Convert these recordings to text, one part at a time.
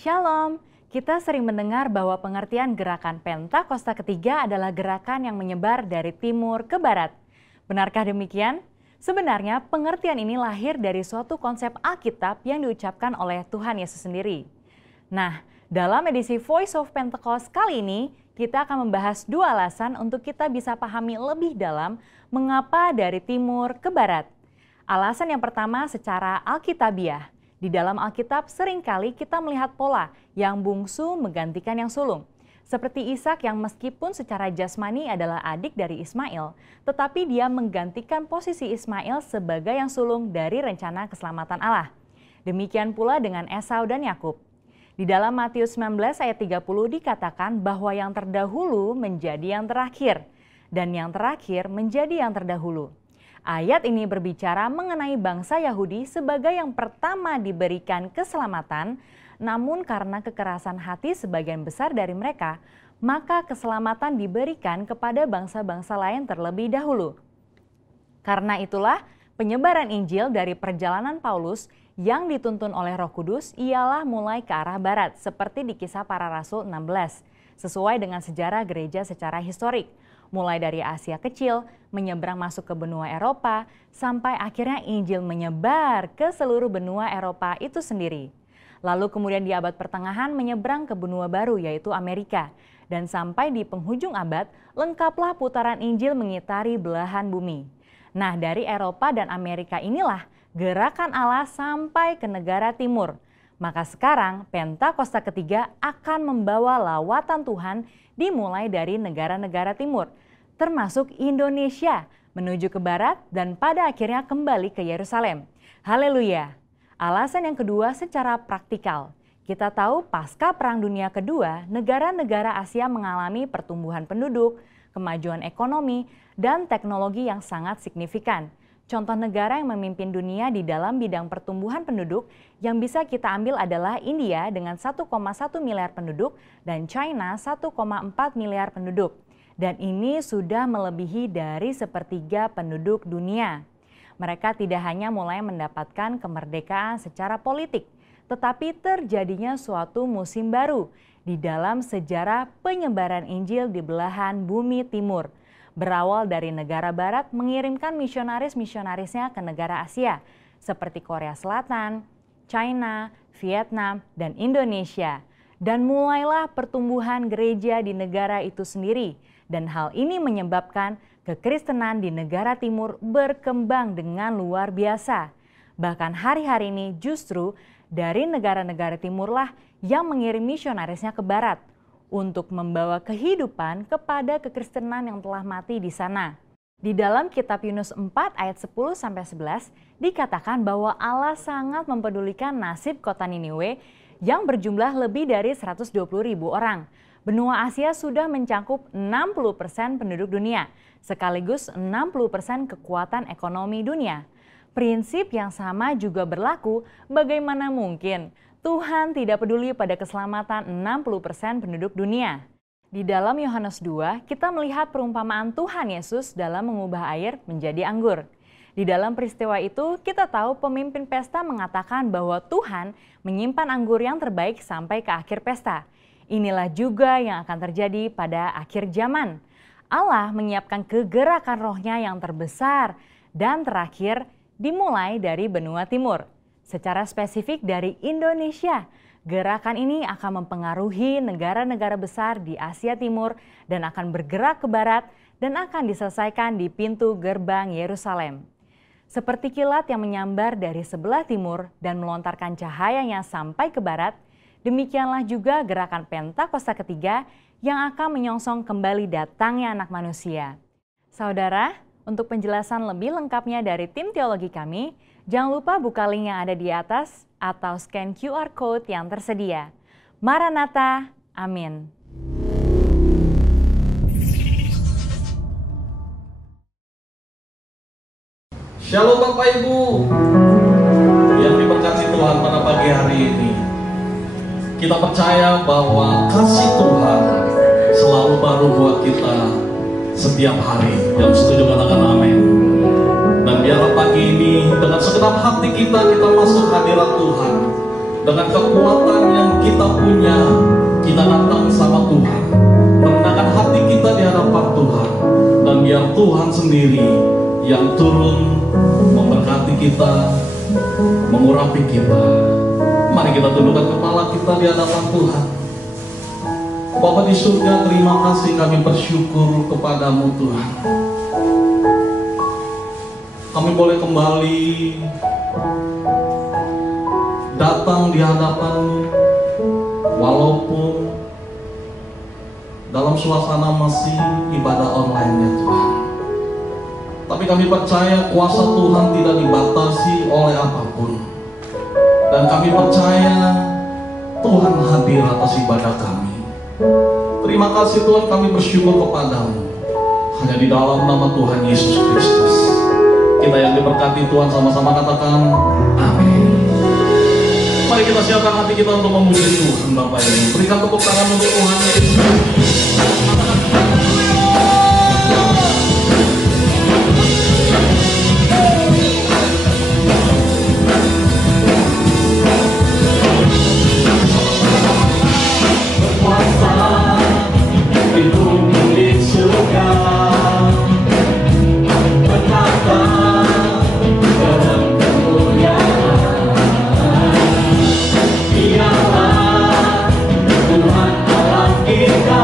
Shalom, kita sering mendengar bahwa pengertian gerakan Pentakosta ketiga adalah gerakan yang menyebar dari timur ke barat. Benarkah demikian? Sebenarnya pengertian ini lahir dari suatu konsep Alkitab yang diucapkan oleh Tuhan Yesus sendiri. Nah, dalam edisi Voice of Pentecost kali ini, kita akan membahas dua alasan untuk kita bisa pahami lebih dalam mengapa dari timur ke barat. Alasan yang pertama secara alkitabiah. Di dalam Alkitab seringkali kita melihat pola yang bungsu menggantikan yang sulung. Seperti Ishak yang meskipun secara jasmani adalah adik dari Ismail, tetapi dia menggantikan posisi Ismail sebagai yang sulung dari rencana keselamatan Allah. Demikian pula dengan Esau dan Yakub. Di dalam Matius 19 ayat 30 dikatakan bahwa yang terdahulu menjadi yang terakhir, dan yang terakhir menjadi yang terdahulu. Ayat ini berbicara mengenai bangsa Yahudi sebagai yang pertama diberikan keselamatan, namun karena kekerasan hati sebagian besar dari mereka, maka keselamatan diberikan kepada bangsa-bangsa lain terlebih dahulu. Karena itulah penyebaran Injil dari perjalanan Paulus yang dituntun oleh Roh Kudus ialah mulai ke arah barat, seperti di Kisah Para Rasul 16, sesuai dengan sejarah gereja secara historik. Mulai dari Asia Kecil, menyeberang masuk ke benua Eropa, sampai akhirnya Injil menyebar ke seluruh benua Eropa itu sendiri. Lalu kemudian di abad pertengahan menyeberang ke benua baru yaitu Amerika. Dan sampai di penghujung abad, lengkaplah putaran Injil mengitari belahan bumi. Nah, dari Eropa dan Amerika inilah gerakan Allah sampai ke negara timur. Maka sekarang Pentakosta ketiga akan membawa lawatan Tuhan dimulai dari negara-negara timur, termasuk Indonesia, menuju ke barat dan pada akhirnya kembali ke Yerusalem. Haleluya! Alasan yang kedua secara praktikal. Kita tahu pasca Perang Dunia Kedua, negara-negara Asia mengalami pertumbuhan penduduk, kemajuan ekonomi, dan teknologi yang sangat signifikan. Contoh negara yang memimpin dunia di dalam bidang pertumbuhan penduduk yang bisa kita ambil adalah India dengan 1,1 miliar penduduk dan China 1,4 miliar penduduk. Dan ini sudah melebihi dari sepertiga penduduk dunia. Mereka tidak hanya mulai mendapatkan kemerdekaan secara politik, tetapi terjadinya suatu musim baru di dalam sejarah penyebaran Injil di belahan bumi timur. Berawal dari negara barat mengirimkan misionaris-misionarisnya ke negara Asia seperti Korea Selatan, China, Vietnam, dan Indonesia. Dan mulailah pertumbuhan gereja di negara itu sendiri. Dan hal ini menyebabkan kekristenan di negara timur berkembang dengan luar biasa. Bahkan hari-hari ini justru dari negara-negara timurlah yang mengirim misionarisnya ke barat untuk membawa kehidupan kepada kekristenan yang telah mati di sana. Di dalam kitab Yunus 4 ayat 10-11 dikatakan bahwa Allah sangat mempedulikan nasib kota Niniwe yang berjumlah lebih dari 120.000 orang. Benua Asia sudah mencakup 60% penduduk dunia, sekaligus 60% kekuatan ekonomi dunia. Prinsip yang sama juga berlaku, bagaimana mungkin Tuhan tidak peduli pada keselamatan 60% penduduk dunia. Di dalam Yohanes 2, kita melihat perumpamaan Tuhan Yesus dalam mengubah air menjadi anggur. Di dalam peristiwa itu, kita tahu pemimpin pesta mengatakan bahwa Tuhan menyimpan anggur yang terbaik sampai ke akhir pesta. Inilah juga yang akan terjadi pada akhir zaman. Allah menyiapkan kegerakan rohnya yang terbesar dan terakhir dimulai dari benua timur. Secara spesifik dari Indonesia, gerakan ini akan mempengaruhi negara-negara besar di Asia Timur dan akan bergerak ke barat dan akan diselesaikan di pintu gerbang Yerusalem. Seperti kilat yang menyambar dari sebelah timur dan melontarkan cahayanya sampai ke barat, demikianlah juga gerakan Pentakosta ketiga yang akan menyongsong kembali datangnya Anak Manusia. Saudara, untuk penjelasan lebih lengkapnya dari tim teologi kami, jangan lupa buka link yang ada di atas atau scan QR Code yang tersedia. Maranatha, amin. Shalom Bapak Ibu yang diberkati Tuhan pada pagi hari ini. Kita percaya bahwa kasih Tuhan selalu baru buat kita setiap hari. Yang setuju katakan amin. Dan biarlah pagi ini dengan segenap hati kita masuk hadirat Tuhan. Dengan kekuatan yang kita punya, kita datang sama Tuhan, merendahkan hati kita di hadapan Tuhan. Dan biar Tuhan sendiri yang turun memberkati kita, mengurapi kita. Mari kita tundukkan kepala kita di hadapan Tuhan. Bapa di surga, terima kasih, kami bersyukur kepadamu Tuhan. Kami boleh kembali datang di hadapan-Mu, walaupun dalam suasana masih ibadah online ya Tuhan. Tapi kami percaya kuasa Tuhan tidak dibatasi oleh apapun. Dan kami percaya Tuhan hadir atas ibadah kami. Terima kasih Tuhan, kami bersyukur kepadamu. Hanya di dalam nama Tuhan Yesus Kristus. Kita yang diberkati Tuhan sama-sama katakan amin. Mari kita siapkan hati kita untuk memuji Tuhan Bapak Ibu. Berikan tepuk tangan untuk Tuhan Yesus. Tuhan Allah kita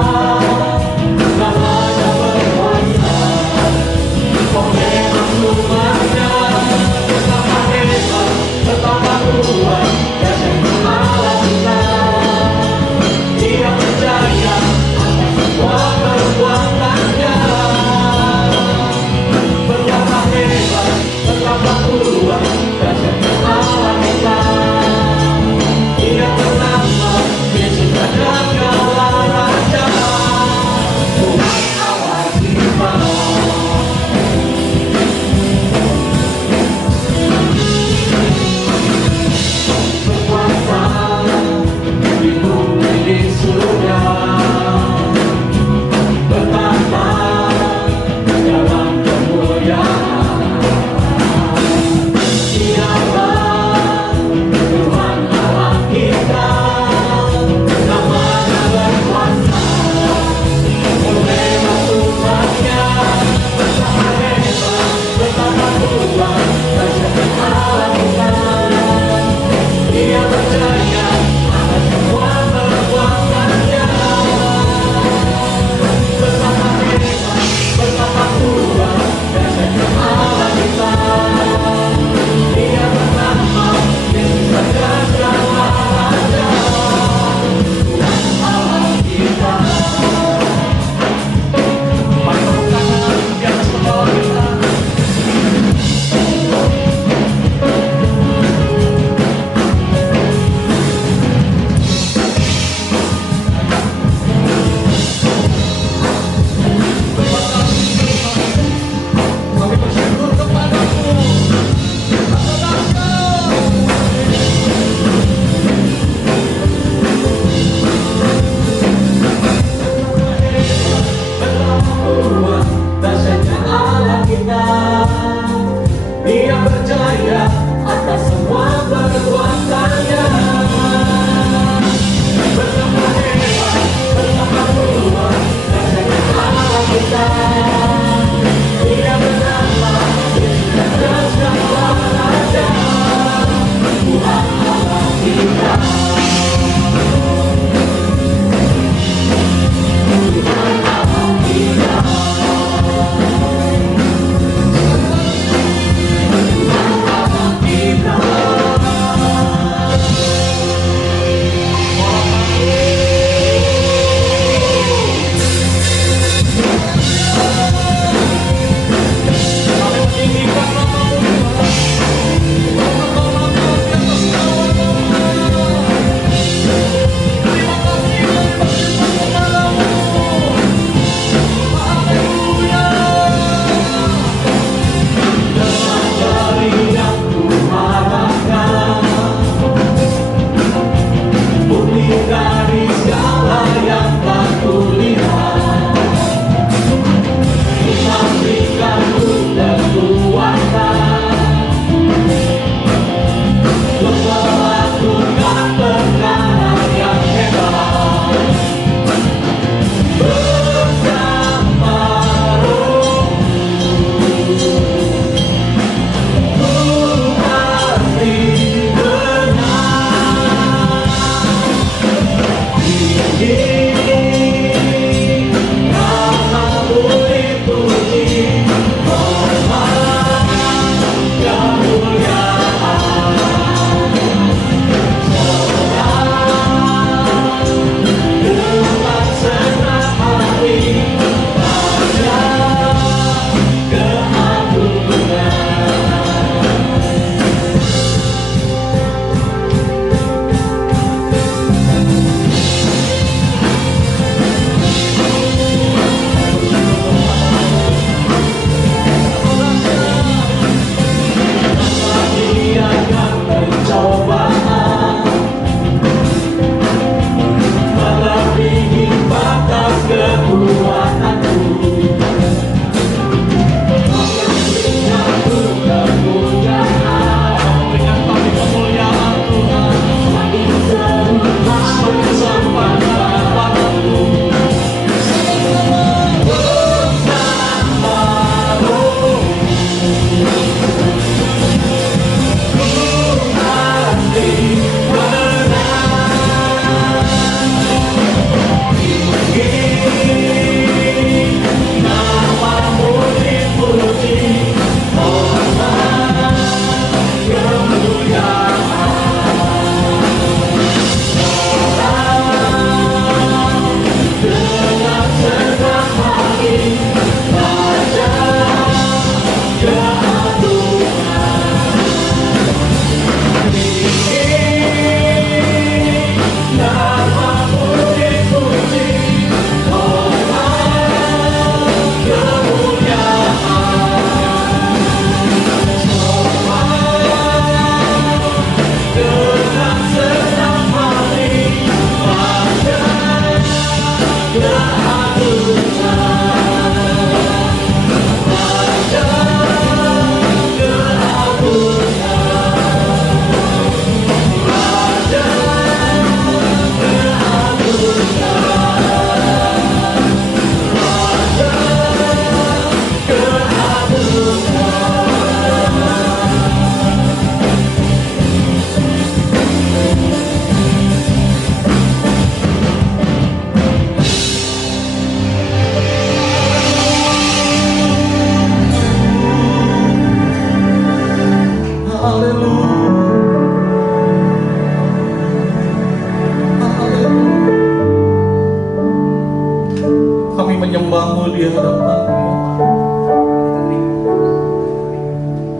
menyembah-Mu di hadapan-Mu.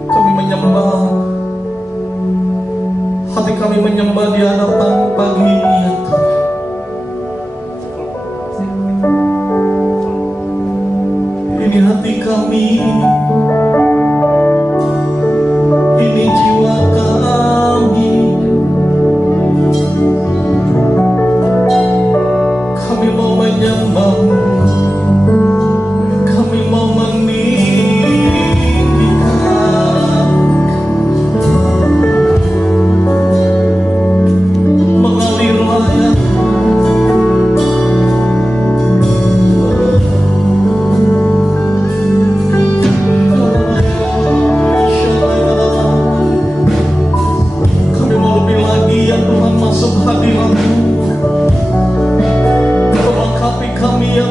Kami menyembah, hati kami menyembah di hadapan-Mu pagi ini ya Tuhan. Ini hati kami, ini jiwa kami. Kami mau menyembah-Mu, kami mau meninggikan, mengalir layak. Kami mau lebih lagi ya Tuhan, masuk hadirat-Mu, melengkapi kami ya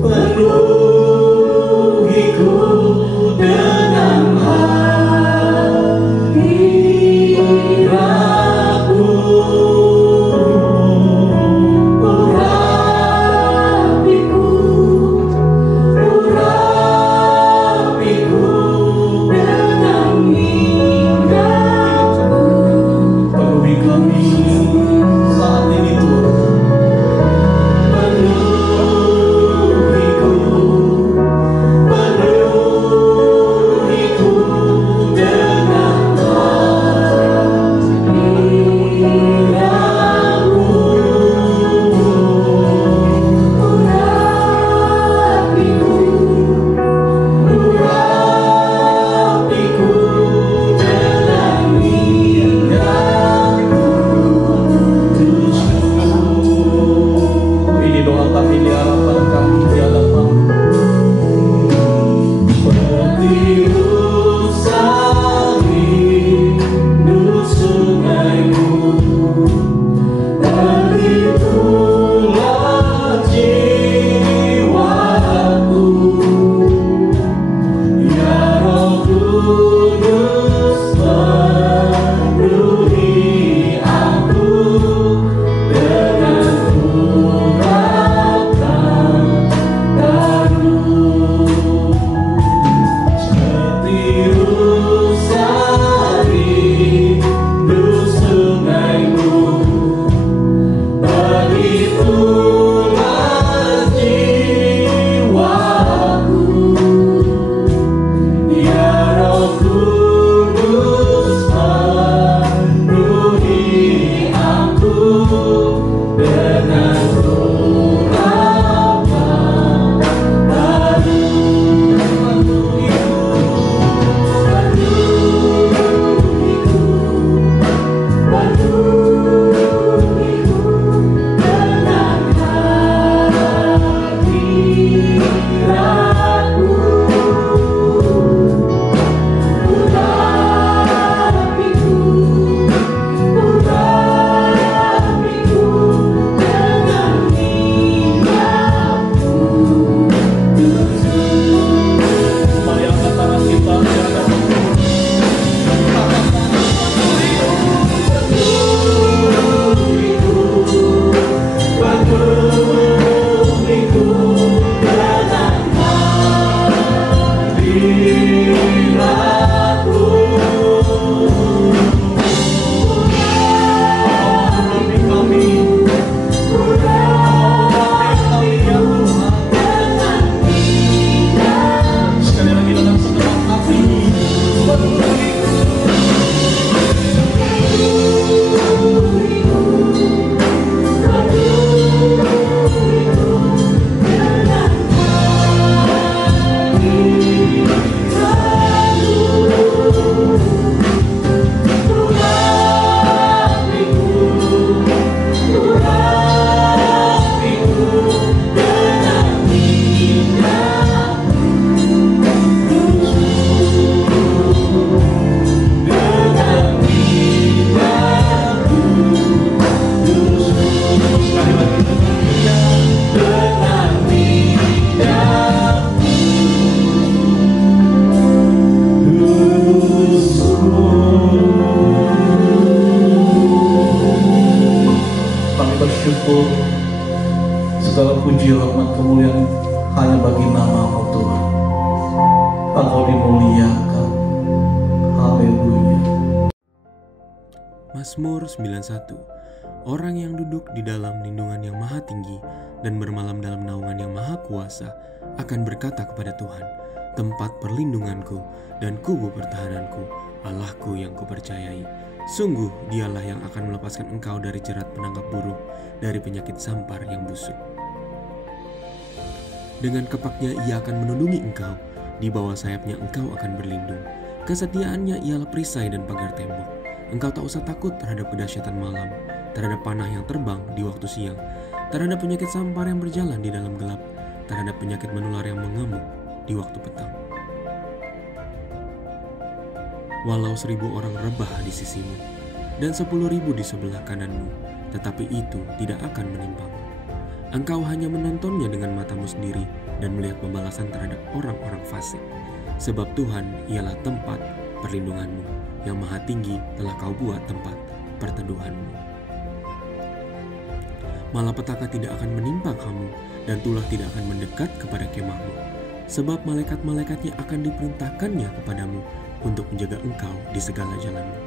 penuhiku dengan hadiratmu. bersyukur, segala puji, rahmat, kemuliaan hanya bagi nama-Mu Tuhan. Engkau dimuliakan. Haleluya. Mazmur 91. Orang yang duduk di dalam lindungan yang maha tinggi dan bermalam dalam naungan yang maha kuasa akan berkata kepada Tuhan, tempat perlindunganku dan kubu pertahananku, Allahku yang kupercayai. Sungguh dialah yang akan melepaskan engkau dari jerat penangkap burung, dari penyakit sampar yang busuk. Dengan kepaknya ia akan melindungi engkau, di bawah sayapnya engkau akan berlindung. Kesetiaannya ialah perisai dan pagar tembok. Engkau tak usah takut terhadap kedahsyatan malam, terhadap panah yang terbang di waktu siang, terhadap penyakit sampar yang berjalan di dalam gelap, terhadap penyakit menular yang mengamuk di waktu petang. Walau 1000 orang rebah di sisimu dan 10.000 di sebelah kananmu, tetapi itu tidak akan menimpamu. Engkau hanya menontonnya dengan matamu sendiri dan melihat pembalasan terhadap orang-orang fasik. Sebab Tuhan ialah tempat perlindunganmu, yang maha tinggi telah kau buat tempat perteduhanmu. Malapetaka tidak akan menimpa kamu, dan tulah tidak akan mendekat kepada kemahmu. Sebab malaikat-malaikatnya akan diperintahkannya kepadamu untuk menjaga engkau di segala jalanmu.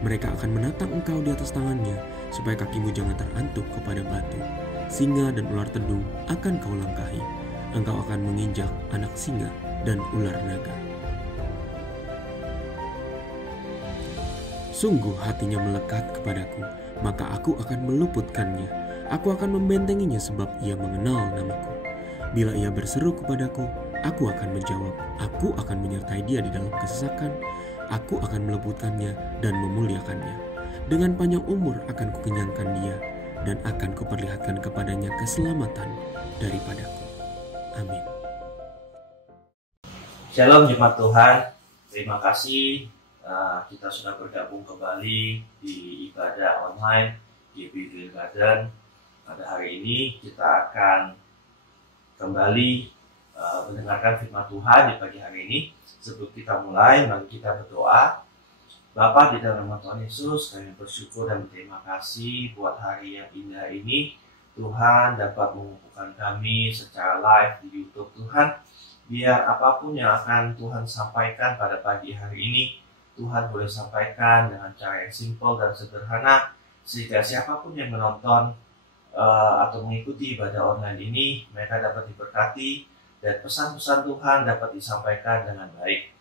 Mereka akan menatang engkau di atas tangannya, supaya kakimu jangan terantuk kepada batu. Singa dan ular tedung akan kau langkahi. Engkau akan menginjak anak singa dan ular naga. Sungguh hatinya melekat kepadaku, maka aku akan meluputkannya. Aku akan membentenginya sebab ia mengenal namaku. Bila ia berseru kepadaku, aku akan menjawab. Aku akan menyertai dia di dalam kesesakan. Aku akan meluputkannya dan memuliakannya. Dengan panjang umur akan kukenyangkan dia, dan akan kuperlihatkan kepadanya keselamatan daripadaku. Amin. Shalom jemaat Tuhan, terima kasih kita sudah bergabung kembali di ibadah online GBV Garden. Pada hari ini kita akan kembali mendengarkan firman Tuhan di pagi hari ini. Sebelum kita mulai, mari kita berdoa. Bapa, di dalam nama Tuhan Yesus, kami bersyukur dan berterima kasih buat hari yang indah ini. Tuhan dapat mengumpulkan kami secara live di YouTube Tuhan. Biar apapun yang akan Tuhan sampaikan pada pagi hari ini, Tuhan boleh sampaikan dengan cara yang simpel dan sederhana, sehingga siapapun yang menonton atau mengikuti ibadah online ini, mereka dapat diberkati dan pesan-pesan Tuhan dapat disampaikan dengan baik.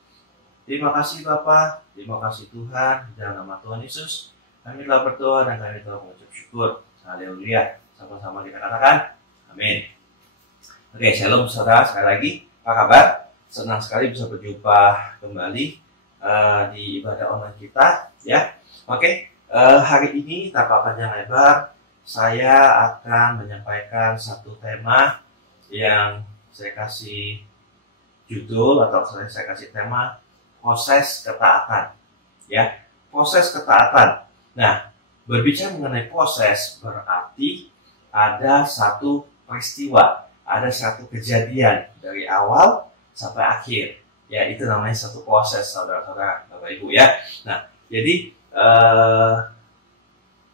Terima kasih Bapa, terima kasih Tuhan, di dalam nama Tuhan Yesus kami telah berdoa dan kami telah mengucap syukur. Haleluya. Sama-sama kita katakan amin. Oke, shalom saudara, sekali lagi apa kabar? Senang sekali bisa berjumpa kembali di ibadah online kita ya. Oke, hari ini tanpa panjang lebar saya akan menyampaikan satu tema yang saya kasih judul atau saya kasih tema proses ketaatan, ya, proses ketaatan. Nah, berbicara mengenai proses berarti ada satu peristiwa, ada satu kejadian dari awal sampai akhir. Ya, itu namanya satu proses, saudara-saudara, Bapak Ibu ya. Nah, jadi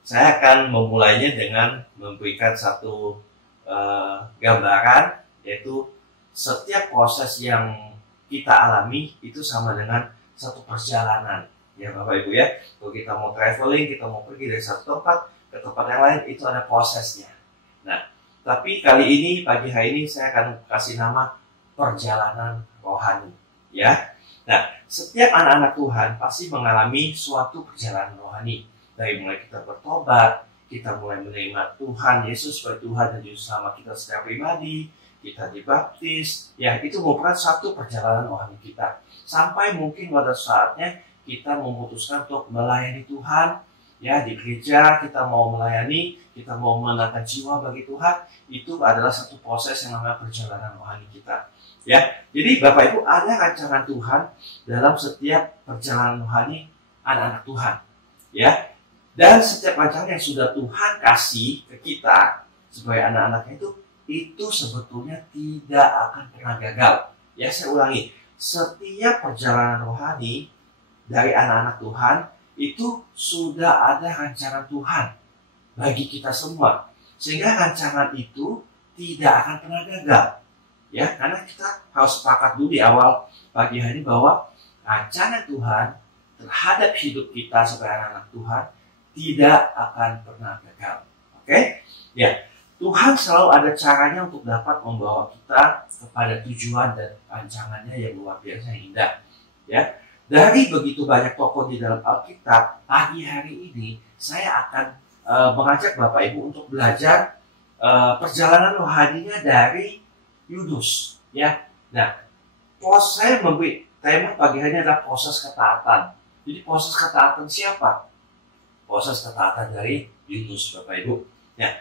saya akan memulainya dengan memberikan satu gambaran, yaitu setiap proses yang kita alami itu sama dengan satu perjalanan ya Bapak Ibu ya. Kalau kita mau traveling, kita mau pergi dari satu tempat ke tempat yang lain, itu ada prosesnya. Nah, tapi kali ini, pagi hari ini saya akan kasih nama perjalanan rohani ya. Nah, setiap anak-anak Tuhan pasti mengalami suatu perjalanan rohani. Dari mulai kita bertobat, kita mulai menerima Tuhan Yesus sebagai Tuhan dan Juru Selamat kita secara pribadi, kita dibaptis, ya itu merupakan satu perjalanan rohani kita. Sampai mungkin pada saatnya kita memutuskan untuk melayani Tuhan, ya di gereja kita mau melayani, kita mau menangkan jiwa bagi Tuhan, itu adalah satu proses yang namanya perjalanan rohani kita. Ya, jadi Bapak Ibu ada rancangan Tuhan dalam setiap perjalanan rohani anak-anak Tuhan, ya. Dan setiap rancangan yang sudah Tuhan kasih ke kita sebagai anak-anaknya itu sebetulnya tidak akan pernah gagal. Ya, saya ulangi, setiap perjalanan rohani dari anak-anak Tuhan itu sudah ada rancangan Tuhan bagi kita semua, sehingga rancangan itu tidak akan pernah gagal. Ya, karena kita harus sepakat dulu di awal pagi hari bahwa rancangan Tuhan terhadap hidup kita sebagai anak-anak Tuhan tidak akan pernah gagal. Oke? Ya. Tuhan selalu ada caranya untuk dapat membawa kita kepada tujuan dan rancangannya yang luar biasa yang indah. Ya, dari begitu banyak tokoh di dalam Alkitab, pagi hari ini saya akan mengajak Bapak Ibu untuk belajar perjalanan rohaninya dari Yunus. Ya, nah, saya memberi tema pagi hari ini adalah proses ketaatan. Jadi proses ketaatan siapa? Proses ketaatan dari Yunus, Bapak Ibu. Ya.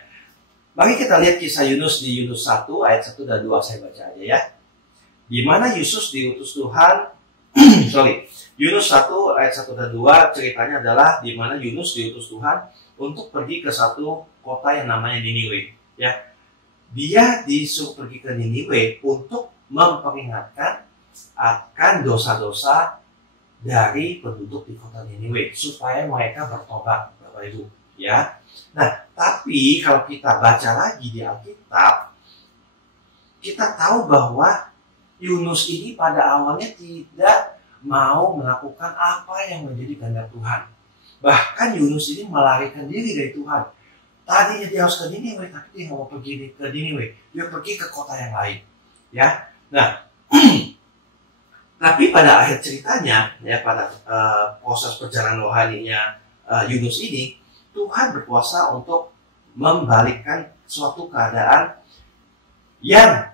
Mari kita lihat kisah Yunus di Yunus 1 ayat 1 dan 2, saya baca aja ya. Di mana Yesus diutus Tuhan, Yunus 1 ayat 1 dan 2 ceritanya adalah di mana Yunus diutus Tuhan untuk pergi ke satu kota yang namanya Niniwe. Ya. dia disuruh pergi ke Niniwe untuk memperingatkan akan dosa-dosa dari penduduk di kota Niniwe supaya mereka bertobat, Bapak Ibu, ya. Nah, tapi kalau kita baca lagi di Alkitab, kita tahu bahwa Yunus ini pada awalnya tidak mau melakukan apa yang menjadi kehendak Tuhan. Bahkan Yunus ini melarikan diri dari Tuhan. Tadinya dia harus ke Niniwe, tapi dia nggak mau pergi ke Niniwe. Dia pergi ke kota yang lain. Ya, nah, tapi pada akhir ceritanya, ya pada proses perjalanan rohaninya Yunus ini, Tuhan berkuasa untuk membalikkan suatu keadaan yang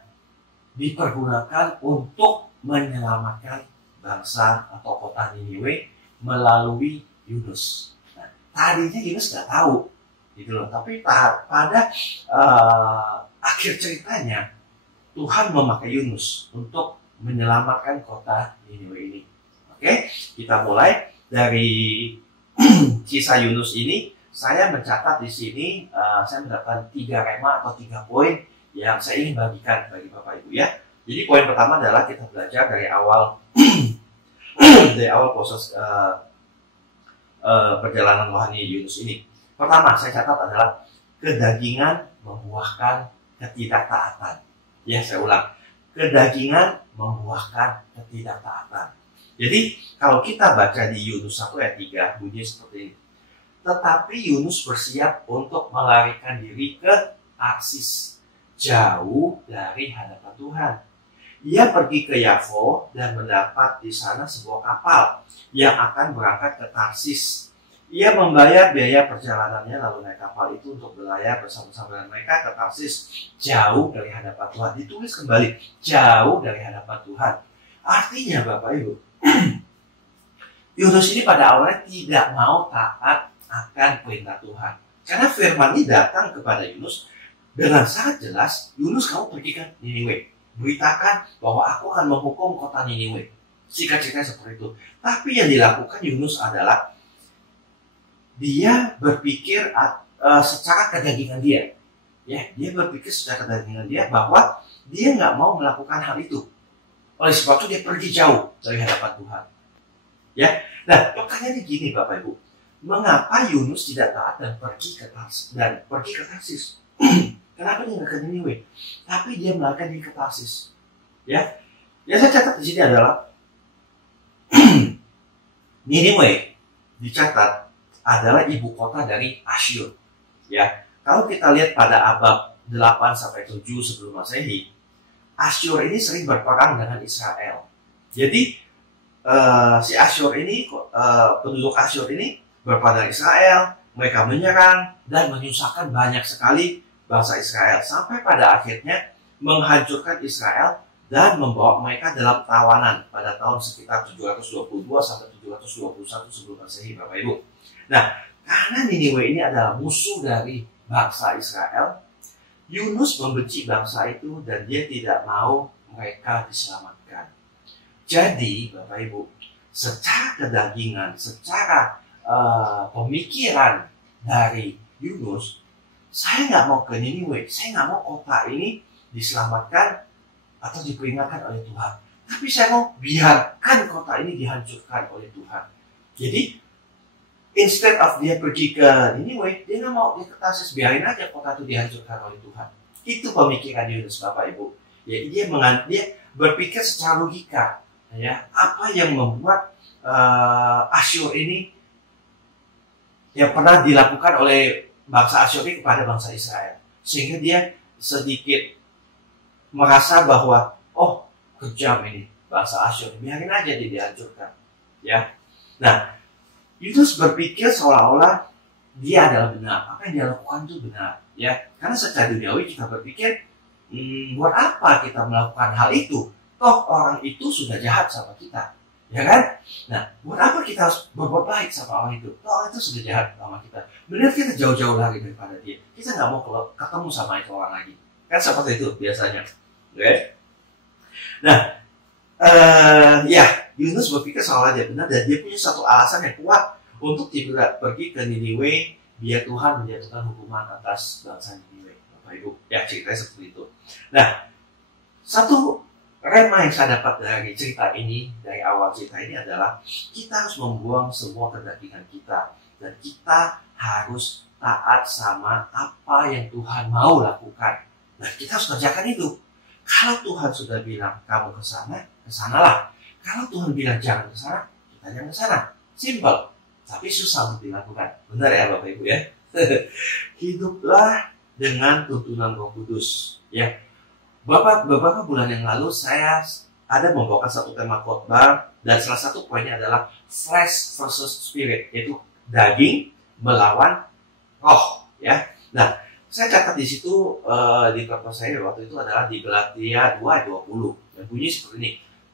dipergunakan untuk menyelamatkan bangsa atau kota Niniwe melalui Yunus. Nah, tadinya Yunus nggak tahu, gitu loh. Tapi pada akhir ceritanya Tuhan memakai Yunus untuk menyelamatkan kota Niniwe ini. Oke, kita mulai dari kisah Yunus ini. Saya mencatat di sini, saya mendapatkan 3 rema atau 3 poin yang saya ingin bagikan bagi Bapak Ibu ya. Jadi poin pertama adalah kita belajar dari awal proses perjalanan rohani Yunus ini. Pertama saya catat adalah kedagingan membuahkan ketidaktaatan. Ya, saya ulang. Kedagingan membuahkan ketidaktaatan. Jadi kalau kita baca di Yunus 1 ayat 3 bunyi seperti ini. Tetapi Yunus bersiap untuk melarikan diri ke Tarsis, jauh dari hadapan Tuhan. Ia pergi ke Yafo dan mendapat di sana sebuah kapal yang akan berangkat ke Tarsis. Ia membayar biaya perjalanannya lalu naik kapal itu untuk berlayar bersama-sama dengan mereka ke Tarsis, jauh dari hadapan Tuhan. Ditulis kembali, jauh dari hadapan Tuhan. Artinya Bapak Ibu, Yunus ini pada awalnya tidak mau taat akan perintah Tuhan. Karena firman ini datang kepada Yunus dengan sangat jelas, Yunus kamu pergi ke Niniwe. Beritakan bahwa aku akan menghukum kota Niniwe. Singkat-singkatnya seperti itu. Tapi yang dilakukan Yunus adalah dia berpikir secara kedagingan dia. Ya, dia berpikir secara kedagingan dia bahwa dia nggak mau melakukan hal itu. Oleh sebab itu dia pergi jauh dari hadapan Tuhan. Ya, nah pertanyaannya gini Bapak Ibu, mengapa Yunus tidak taat dan pergi ke Tarsis? Kenapa dia nggak ke Niniwe? Tapi dia melarikan diri ke Tarsis. Ya, yang saya catat di sini adalah Niniwe dicatat adalah ibu kota dari Asyur. Ya, kalau kita lihat pada abad 8 sampai 7 sebelum Masehi, Asyur ini sering berperang dengan Israel. Jadi si Asyur ini, penduduk Asyur ini berperang dengan Israel, mereka menyerang dan menyusahkan banyak sekali bangsa Israel sampai pada akhirnya menghancurkan Israel dan membawa mereka dalam tawanan pada tahun sekitar 722 sampai 721 sebelum Masehi, Bapak Ibu. Nah, karena Niniwe ini adalah musuh dari bangsa Israel, Yunus membenci bangsa itu dan dia tidak mau mereka diselamatkan. Jadi, Bapak Ibu, secara kedagingan, secara pemikiran dari Yunus, saya nggak mau ke Niniwe, saya nggak mau kota ini diselamatkan atau diperingatkan oleh Tuhan. Tapi saya mau biarkan kota ini dihancurkan oleh Tuhan. Jadi, instead of dia pergi ke Niniwe, dia nggak mau ke Tarsis, biarin aja kota itu dihancurkan oleh Tuhan. Itu pemikiran Yunus, Bapak Ibu. Ya, dia berpikir secara logika. Ya, apa yang membuat Asyur ini yang pernah dilakukan oleh bangsa Asyur ini kepada bangsa Israel, sehingga dia sedikit merasa bahwa oh kejam ini bangsa Asyur, biarin aja dia dihancurkan. Ya, nah Yunus berpikir seolah-olah dia adalah benar, apa yang dia lakukan itu benar. Ya, karena secara duniawi kita berpikir buat apa kita melakukan hal itu? Toh orang itu sudah jahat sama kita, ya kan? Nah, buat apa kita harus berbuat baik sama orang itu? Toh orang itu sudah jahat sama kita. Benar kita jauh-jauh lagi daripada dia. Kita nggak mau ketemu sama itu orang lagi. Kan seperti itu biasanya. Oke? Nah, ya Yunus berpikir seolah dia benar dan dia punya satu alasan yang kuat untuk tidak pergi ke Niniwe biar Tuhan menjatuhkan hukuman atas bangsa Niniwe. Bapak Bapak Ibu. Ya, ceritanya seperti itu. Nah, satu rema yang saya dapat dari cerita ini, dari awal cerita ini adalah kita harus membuang semua kedagingan kita. Dan kita harus taat sama apa yang Tuhan mau lakukan. Nah, kita harus kerjakan itu. Kalau Tuhan sudah bilang kamu ke sana, kesanalah. Kalau Tuhan bilang jangan ke sana, kita jangan ke sana. Simple, tapi susah untuk dilakukan. Benar ya Bapak Ibu ya? Hiduplah dengan tuntunan Roh Kudus. Ya, beberapa bulan yang lalu saya ada membawakan satu tema khotbah dan salah satu poinnya adalah flesh versus spirit, yaitu daging melawan roh. Ya, nah saya catat di situ di khotbah saya waktu itu adalah di Galatia 2:20 yang bunyi seperti ini.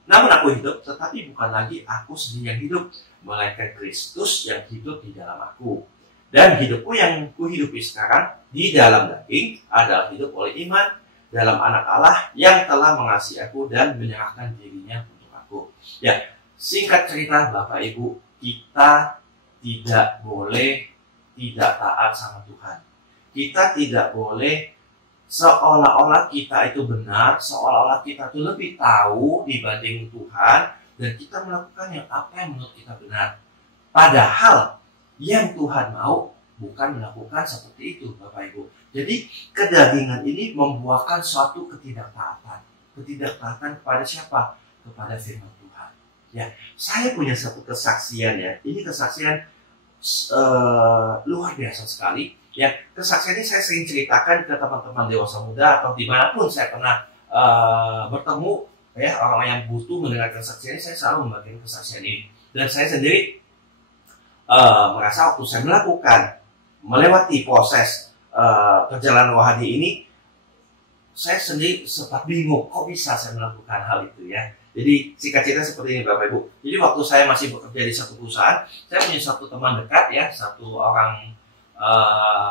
Namun aku hidup, tetapi bukan lagi aku sendiri yang hidup, melainkan Kristus yang hidup di dalam aku. Dan hidupku yang kuhidupi sekarang di dalam daging adalah hidup oleh iman dalam Anak Allah yang telah mengasihi aku dan menyerahkan dirinya untuk aku. Ya, singkat cerita Bapak Ibu, kita tidak boleh tidak taat sama Tuhan. Kita tidak boleh seolah-olah kita itu benar, seolah-olah kita itu lebih tahu dibanding Tuhan, dan kita melakukan apa yang menurut kita benar. Padahal yang Tuhan mau bukan melakukan seperti itu, Bapak Ibu. Jadi kedagingan ini membuahkan suatu ketidaktaatan. Ketidaktaatan kepada siapa? Kepada firman Tuhan. Ya, saya punya satu kesaksian ya. Ini kesaksian luar biasa sekali. Ya, kesaksian ini saya sering ceritakan ke teman-teman dewasa muda atau dimanapun saya pernah bertemu ya orang yang butuh mendengar kesaksian ini, saya selalu membagikan kesaksian ini. Dan saya sendiri merasa waktu saya melewati proses perjalanan rohani ini, saya sendiri sempat bingung kok bisa saya melakukan hal itu ya. Jadi singkat cerita seperti ini Bapak Ibu. Jadi waktu saya masih bekerja di satu perusahaan, saya punya satu teman dekat ya, satu orang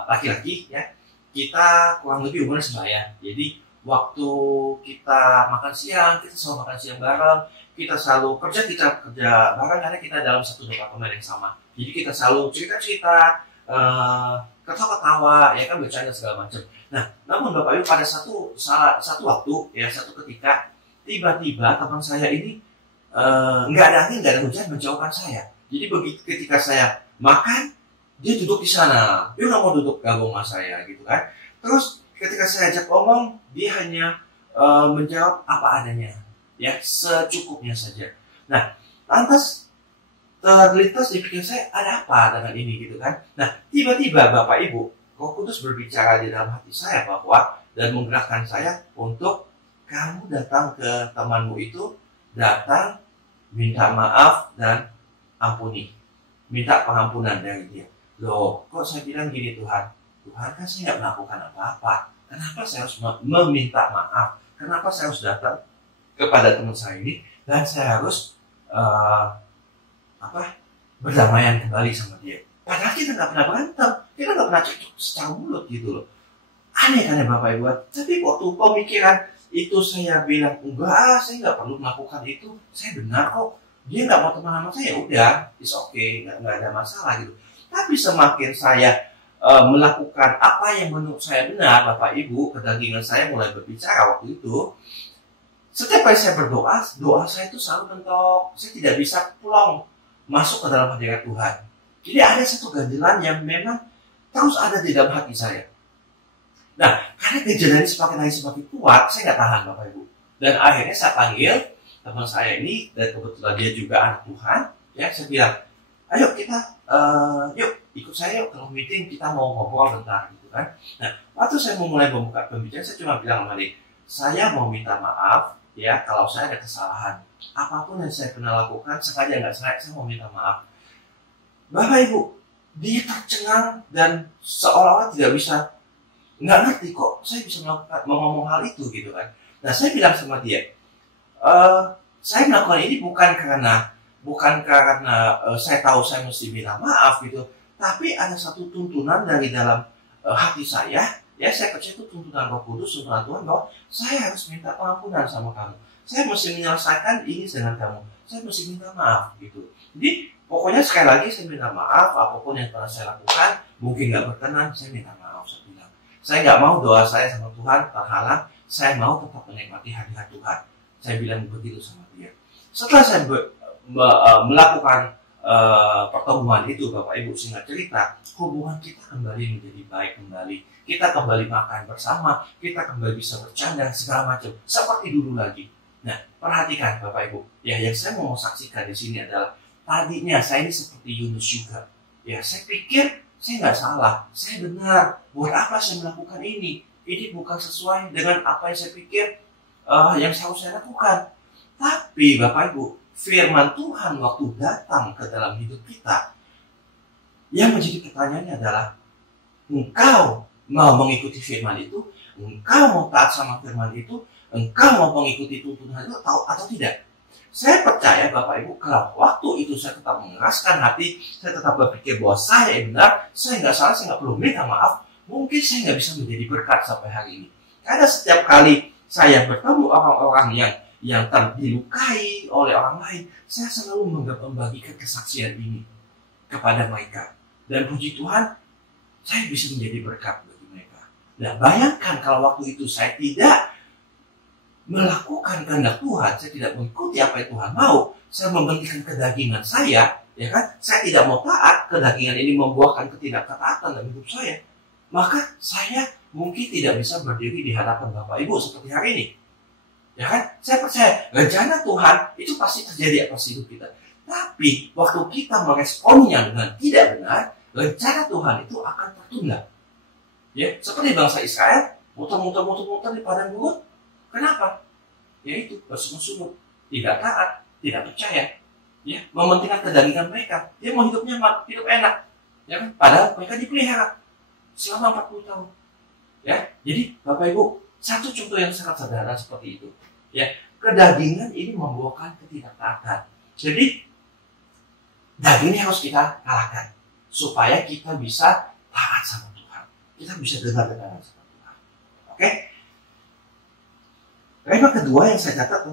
laki-laki ya, kita kurang lebih umurnya sebaya. Jadi waktu kita makan siang, kita selalu makan siang bareng, kita selalu kerja bareng karena kita dalam satu departemen yang sama. Jadi kita selalu cerita-cerita, ketawa-ketawa, ya kan, bercanda segala macam. Nah, namun Bapak Ibu pada satu waktu ya, satu ketika tiba-tiba teman saya ini nggak ada angin, nggak ada hujan, menjauhkan saya. Jadi begitu ketika saya makan, dia duduk di sana, dia nggak mau duduk gabung sama saya gitu kan. Terus ketika saya ajak ngomong, dia hanya menjawab apa adanya, ya secukupnya saja. Nah, lantas terlintas di pikiran saya, ada apa dengan ini gitu kan. Nah, tiba-tiba Bapak Ibu, Roh Kudus berbicara di dalam hati saya bahwa dan menggerakkan saya untuk kamu datang ke temanmu itu, datang minta maaf dan ampuni, minta pengampunan dari dia. Loh, kok saya bilang gini Tuhan? Tuhan kan saya nggak melakukan apa-apa. Kenapa saya harus meminta maaf? Kenapa saya harus datang kepada teman saya ini dan saya harus berdamaian kembali sama dia? Padahal kita nggak pernah berantem, kita nggak pernah cekcok secara mulut gitu loh. Aneh kan ya Bapak Ibu? Tapi waktu pemikiran itu saya bilang enggak, saya nggak perlu melakukan itu. Saya benar kok. Dia nggak mau teman sama saya, udah, it's okay, nggak ada masalah gitu. Tapi semakin saya melakukan apa yang menurut saya benar, Bapak Ibu, kedagingan saya mulai berbicara waktu itu. Setiap kali saya berdoa, doa saya itu selalu mentok. Saya tidak bisa pulang masuk ke dalam hadirat Tuhan. Jadi ada satu ganjelan yang memang terus ada di dalam hati saya. Nah, karena kejadian ini semakin hari semakin kuat, saya nggak tahan Bapak Ibu. Dan akhirnya saya panggil teman saya ini, dan kebetulan dia juga anak Tuhan. Ya, saya bilang, ayo kita, yuk ikut saya yuk kalau meeting, kita mau ngobrol bentar gitu kan. Nah, waktu saya mau mulai membuka pembicaraan, saya cuma bilang sama dia, saya mau minta maaf ya kalau saya ada kesalahan. Apapun yang saya pernah lakukan, sengaja nggak sengaja, saya mau minta maaf. Bapak Ibu, dia tercengang dan seolah-olah tidak bisa, nggak ngerti kok saya bisa ngomong hal itu gitu kan. Nah, saya bilang sama dia, saya melakukan ini bukan karena saya tahu saya mesti minta maaf gitu, tapi ada satu tuntunan dari dalam hati saya, ya saya percaya itu tuntunan Roh Kudus, tuntunan Tuhan bahwa saya harus minta pengampunan sama kamu, saya mesti menyelesaikan ini dengan kamu, saya mesti minta maaf gitu. Jadi pokoknya sekali lagi saya minta maaf, apapun yang pernah saya lakukan mungkin nggak berkenan, saya minta maaf. Saya nggak mau doa saya sama Tuhan terhalang, saya mau tetap menikmati hadirat Tuhan. Saya bilang begitu sama dia. Setelah saya melakukan pertemuan itu, Bapak Ibu, singkat cerita, hubungan kita kembali menjadi baik kembali. Kita kembali makan bersama, kita kembali bisa bercanda segala macam seperti dulu lagi. Nah, perhatikan Bapak Ibu, ya yang saya mau saksikan di sini adalah tadinya saya ini seperti Yunus juga. Ya, saya pikir saya nggak salah, saya benar. Buat apa saya melakukan ini? Ini bukan sesuai dengan apa yang saya pikir yang harus saya lakukan. Tapi Bapak Ibu, firman Tuhan waktu datang ke dalam hidup kita, yang menjadi pertanyaannya adalah, engkau mau mengikuti firman itu, engkau mau taat sama firman itu, engkau mau mengikuti tuntunan itu atau tidak? Saya percaya Bapak Ibu, kalau waktu itu saya tetap mengeraskan hati, saya tetap berpikir bahwa saya benar, saya nggak salah, saya nggak perlu minta maaf, mungkin saya nggak bisa menjadi berkat sampai hari ini. Karena setiap kali saya bertemu orang-orang yang dilukai oleh orang lain, saya selalu membagikan kesaksian ini kepada mereka. Dan puji Tuhan, saya bisa menjadi berkat bagi mereka. Nah, bayangkan kalau waktu itu saya tidak melakukan kehendak Tuhan, saya tidak mengikuti apa yang Tuhan mau, saya mementingkan kedagingan saya, ya kan? Saya tidak mau taat, kedagingan ini membuahkan ketidakketaatan dalam hidup saya. Maka saya mungkin tidak bisa berdiri di hadapan Bapak Ibu seperti hari ini. Ya kan? Saya percaya rencana Tuhan itu pasti terjadi atas hidup kita. Tapi waktu kita meresponnya dengan tidak benar, rencana Tuhan itu akan tertunda. Ya, seperti bangsa Israel, muter-muter di padang gurun. Kenapa? Yaitu bersungut-sungut, tidak taat, tidak percaya, ya, mementingkan kedagingan mereka. Dia mau hidup nyaman, hidup enak, ya kan? Padahal mereka dipelihara selama 40 tahun. Ya, jadi Bapak Ibu, satu contoh yang sangat sederhana seperti itu. Ya, kedagingan ini membuahkan ketidaktaatan. Jadi daging ini harus kita kalahkan supaya kita bisa taat sama Tuhan. Kita bisa dengar-dengar sama Tuhan. Oke? Tema kedua yang saya catat,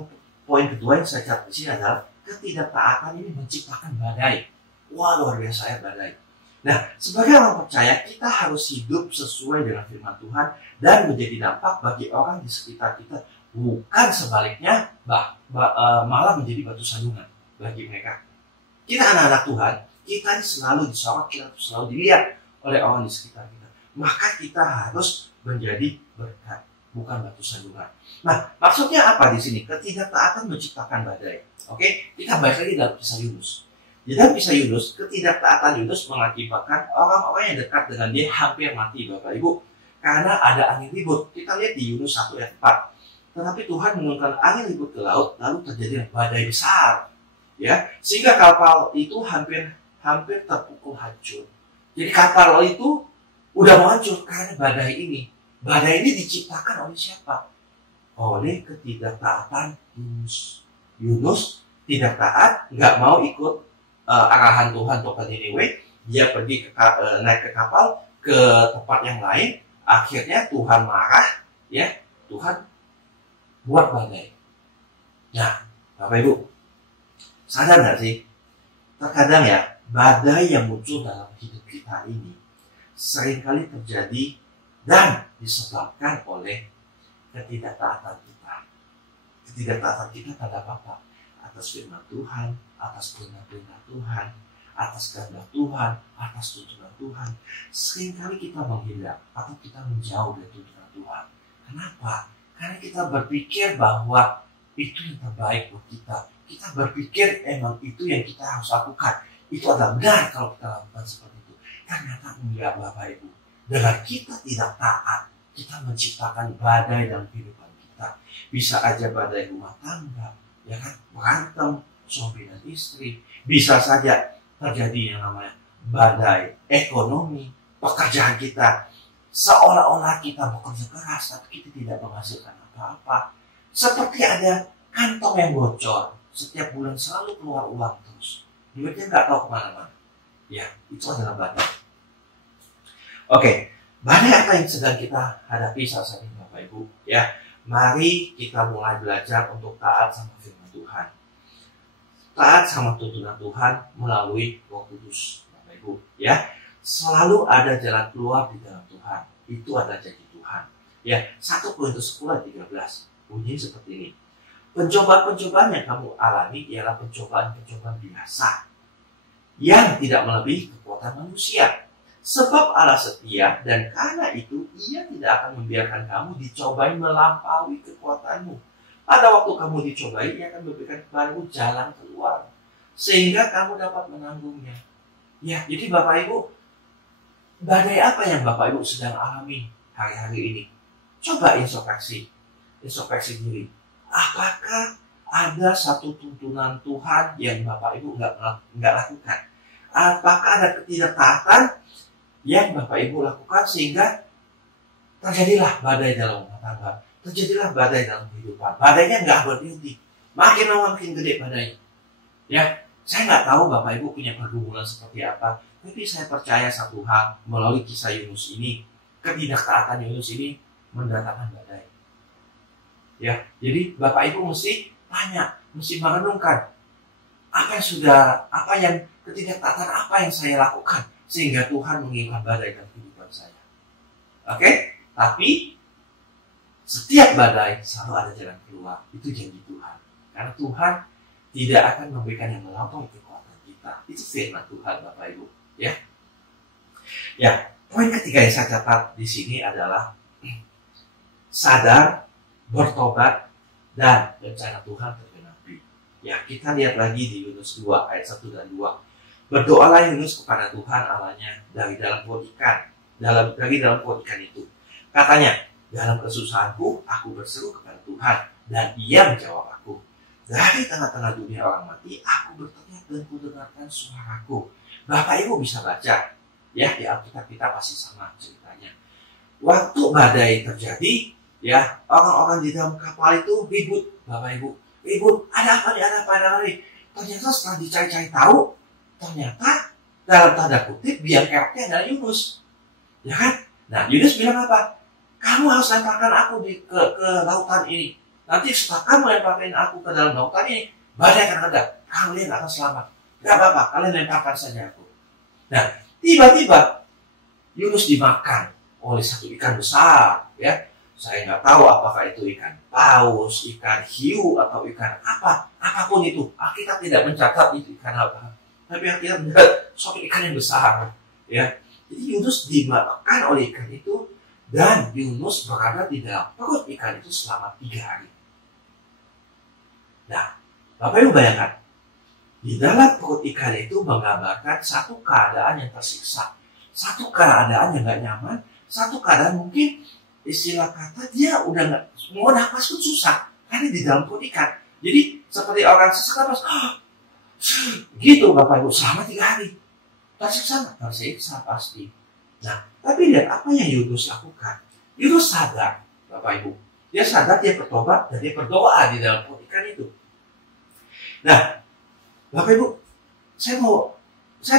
poin kedua yang saya catat di sini adalah ketidaktaatan ini menciptakan badai. Wah, luar biasa ya badai. Nah, sebagai orang percaya, kita harus hidup sesuai dengan firman Tuhan dan menjadi dampak bagi orang di sekitar kita. Bukan sebaliknya, malah menjadi batu sandungan bagi mereka. Kita anak-anak Tuhan, kita selalu disorot, kita selalu dilihat oleh orang di sekitar kita. Maka kita harus menjadi berkat, bukan batu sandungan. Nah, maksudnya apa di sini? Ketidaktaatan menciptakan badai. Oke, kita balik lagi dalam kisah Yunus. Di dalam kisah Yunus, ketidaktaatan Yunus mengakibatkan orang-orang yang dekat dengan dia hampir mati, Bapak Ibu. Karena ada angin ribut. Kita lihat di Yunus 1 ayat 4. Tetapi Tuhan menurunkan angin ribut ke laut, lalu terjadi badai besar. Ya, sehingga kapal itu hampir terpukul hancur. Jadi kapal itu udah mau hancur karena badai ini. Badai ini diciptakan oleh siapa? Oleh ketidaktaatan Yunus. Yunus tidak taat, nggak mau ikut arahan Tuhan untuk ke Niniwe. Dia pergi naik ke kapal ke tempat yang lain. Akhirnya Tuhan marah, ya, Tuhan buat badai. Nah, Bapak Ibu, sadar nggak sih? Terkadang ya, badai yang muncul dalam hidup kita ini seringkali terjadi dan disebabkan oleh ketidaktaatan kita. Ketidaktaatan kita terhadap apa? Atas firman Tuhan, atas perintah Tuhan, atas kehendak Tuhan, atas tuntunan Tuhan. Seringkali kita menghindar atau kita menjauh dari tuntunan Tuhan. Kenapa? Karena kita berpikir bahwa itu yang terbaik buat kita. Kita berpikir emang itu yang kita harus lakukan. Itu adalah benar kalau kita lakukan seperti itu. Ternyata enggak, Bapak Ibu. Dengan kita tidak taat, kita menciptakan badai dalam kehidupan kita. Bisa aja badai rumah tangga, ya kan, berantem suami dan istri. Bisa saja terjadi yang namanya badai ekonomi, pekerjaan kita. Seolah-olah kita bekerja keras, tapi kita tidak menghasilkan apa-apa. Seperti ada kantong yang bocor, setiap bulan selalu keluar uang terus. Duitnya nggak tahu kemana-mana. Ya, itu adalah badai. Oke, badai apa yang sedang kita hadapi saat ini, Bapak Ibu? Ya, mari kita mulai belajar untuk taat sama firman Tuhan. Taat sama tuntunan Tuhan melalui Roh Kudus, Bapak Ibu. Ya, selalu ada jalan keluar di dalam Tuhan. Itu adalah janji Tuhan. Ya, 1 Korintus 10:13 bunyi seperti ini. Pencobaan-pencobaan yang kamu alami ialah pencobaan-pencobaan biasa yang tidak melebihi kekuatan manusia. Sebab Allah setia dan karena itu Ia tidak akan membiarkan kamu dicobai melampaui kekuatanmu. Pada waktu kamu dicobai, Ia akan memberikan kepadamu jalan keluar sehingga kamu dapat menanggungnya. Ya, jadi Bapak Ibu, badai apa yang Bapak Ibu sedang alami hari-hari ini? Coba introspeksi diri. Apakah ada satu tuntunan Tuhan yang Bapak Ibu nggak lakukan? Apakah ada ketidaktaatan yang Bapak Ibu lakukan sehingga terjadilah badai dalam rumah tangga, terjadilah badai dalam kehidupan? Badainya nggak berhenti, makin lama makin gede badainya. Ya, saya nggak tahu Bapak Ibu punya pergumulan seperti apa, tapi saya percaya satu hal, melalui kisah Yunus ini, ketidaktaatan Yunus ini mendatangkan badai. Ya, jadi Bapak Ibu mesti tanya, mesti merenungkan apa yang ketidaktaatan apa yang saya lakukan sehingga Tuhan mengirimkan badai dalam kehidupan saya. Oke? Tapi setiap badai selalu ada jalan keluar. Itu janji Tuhan. Karena Tuhan tidak akan memberikan yang melampaui kekuatan kita. Itu firman Tuhan, Bapak Ibu. Ya. Ya, poin ketiga yang saya catat di sini adalah sadar, bertobat, dan rencana Tuhan tergenapi. Ya, kita lihat lagi di Yunus 2 ayat 1 dan 2. Berdoalah Yunus kepada Tuhan Allahnya dari dalam perut ikan, dari dalam perut ikan itu. Katanya, dalam kesusahanku aku berseru kepada Tuhan dan Ia menjawab aku. Dari tengah-tengah dunia orang mati aku berteriak dan kudengarkan suaraku. Bapak Ibu bisa baca, ya, di Alkitab kita pasti sama ceritanya. Waktu badai terjadi, ya, orang-orang di dalam kapal itu ribut, Bapak Ibu. Ribut, ada apa nih? Ternyata setelah dicari-cari tahu, ternyata dalam tanda kutip biang keroknya adalah Yunus. Ya kan? Nah, Yunus bilang apa? Kamu harus lemparkan aku ke lautan ini. Nanti setelah kamu lemparkan aku ke dalam lautan ini, badai akan reda. Kalian akan selamat. Gak apa-apa, kalian lemparkan saja aku. Nah, tiba-tiba Yunus dimakan oleh satu ikan besar, ya. Saya nggak tahu apakah itu ikan paus, ikan hiu, atau ikan apa. Apapun itu, Alkitab tidak mencatat itu ikan apa. Tapi Alkitab mencatat suatu ikan yang besar. Ya. Jadi Yunus dimakan oleh ikan itu, dan Yunus berada di dalam perut ikan itu selama 3 hari. Nah, Bapak Ibu bayangkan, di dalam perut ikan itu menggambarkan satu keadaan yang tersiksa, satu keadaan yang nggak nyaman, satu keadaan mungkin istilah kata dia udah nggak mau nafas pun susah karena di dalam perut ikan. Jadi seperti orang sesak nafas, gitu Bapak Ibu selama 3 hari. Tersiksa pasti. Nah, tapi lihat apa yang Yunus lakukan. Yunus sadar, Bapak Ibu. Dia sadar, dia bertobat, dan dia berdoa di dalam perut ikan itu. Nah, Bapak Ibu, saya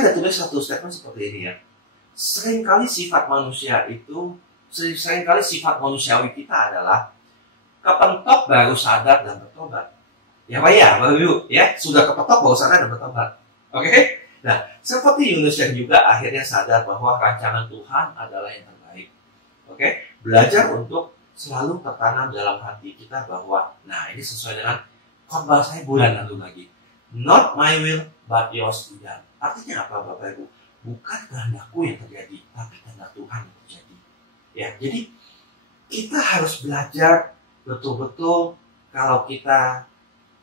ada tulis satu statement seperti ini ya. Seringkali sifat manusiawi kita adalah kepentok baru sadar dan bertobat. Ya Pak ya, Bapak Ibu, ya sudah kepentok baru sadar dan bertobat. Oke? Nah, seperti Yunus yang juga akhirnya sadar bahwa rancangan Tuhan adalah yang terbaik. Oke? Belajar untuk selalu tertanam dalam hati kita bahwa, nah ini sesuai dengan khotbah saya bulan lalu lagi. Not my will, but yours be done. Artinya apa Bapak Ibu? Bukan kehendakku yang terjadi, tapi kehendak Tuhan yang terjadi. Ya, jadi kita harus belajar betul-betul kalau kita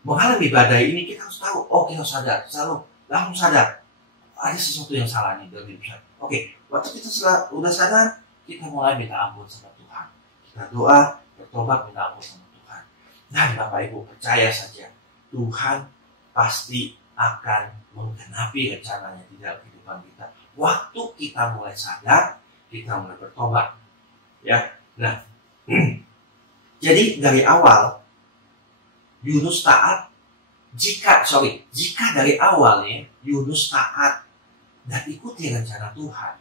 mengalami badai ini, kita harus tahu, oh kita harus sadar, langsung sadar. Ada sesuatu yang salah nih dalam hidup saya. Oke, waktu kita sudah sadar, kita mulai minta ampun sama Tuhan. Kita doa, bertobat, minta ampun sama Tuhan. Dan Bapak Ibu percaya saja, Tuhan pasti akan menggenapi rencananya di dalam kehidupan kita. Waktu kita mulai sadar, kita mulai bertobat. Ya, nah, jadi dari awal Yunus taat. Jika dari awalnya Yunus taat dan ikuti rencana Tuhan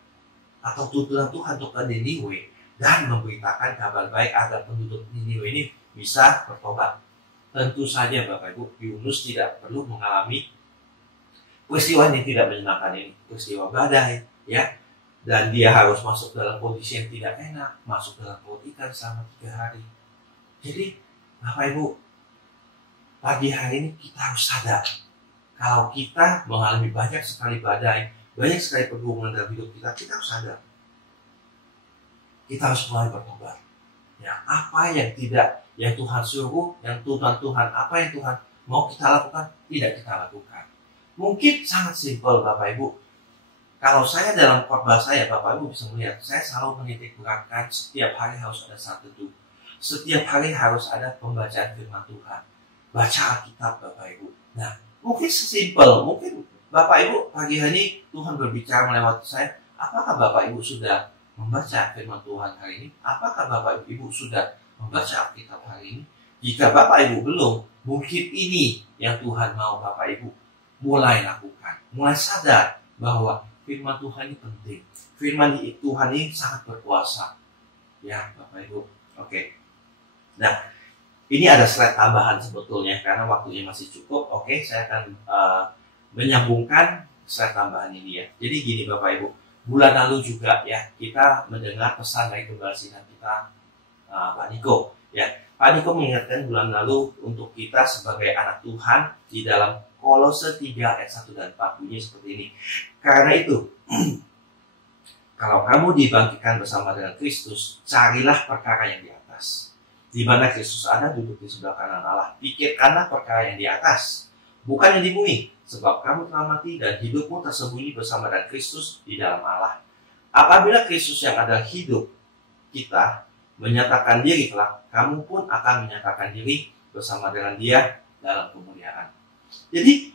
atau tuntunan Tuhan untuk ke Niniwe dan memberitakan kabar baik agar penduduk Niniwe ini bisa bertobat, tentu saja Bapak Ibu, Yunus tidak perlu mengalami peristiwa yang tidak menyenangkan ini, peristiwa badai, ya. dan dia harus masuk dalam kondisi yang tidak enak, masuk dalam perut ikan selama 3 hari. Jadi Bapak Ibu, pagi hari ini kita harus sadar kalau kita mengalami banyak sekali badai, banyak sekali pergumulan dalam hidup kita, kita harus sadar. Kita harus mulai bertobat. Ya, apa yang tidak, yang Tuhan suruh, yang Tuhan, apa yang Tuhan mau kita lakukan, tidak kita lakukan. Mungkin sangat simpel Bapak Ibu. Kalau saya dalam khotbah saya, Bapak Ibu bisa melihat, saya selalu menitik beratkan setiap hari harus ada saat teduh. Setiap hari harus ada pembacaan firman Tuhan. Baca Alkitab Bapak Ibu. Nah, mungkin sesimpel, mungkin Bapak Ibu pagi hari ini Tuhan berbicara melewati saya. Apakah Bapak Ibu sudah membaca firman Tuhan hari ini? Apakah Bapak Ibu sudah membaca Alkitab hari ini? Jika Bapak Ibu belum, mungkin ini yang Tuhan mau Bapak Ibu mulai lakukan. Mulai sadar bahwa firman Tuhan ini penting. Firman Tuhan ini sangat berkuasa. Ya Bapak Ibu. Oke. Nah, ini ada slide tambahan sebetulnya karena waktunya masih cukup. Oke, saya akan menyambungkan slide tambahan ini ya. Jadi gini Bapak Ibu, bulan lalu juga ya kita mendengar pesan dari Gembala Sinar kita Pak Niko. Ya, Pak Niko mengingatkan bulan lalu untuk kita sebagai anak Tuhan di dalam Kolose 3 ayat 1 dan 4 bunyi seperti ini. Karena itu, kalau kamu dibangkitkan bersama dengan Kristus, carilah perkara yang di atas. Di mana Kristus ada duduk di sebelah kanan Allah. Pikirkanlah perkara yang di atas, bukan yang di bumi. Sebab kamu telah mati dan hidupmu tersembunyi bersama dengan Kristus di dalam Allah. Apabila Kristus yang adalah hidup kita menyatakan diri kelak, kamu pun akan menyatakan diri bersama dengan Dia dalam kemuliaan. Jadi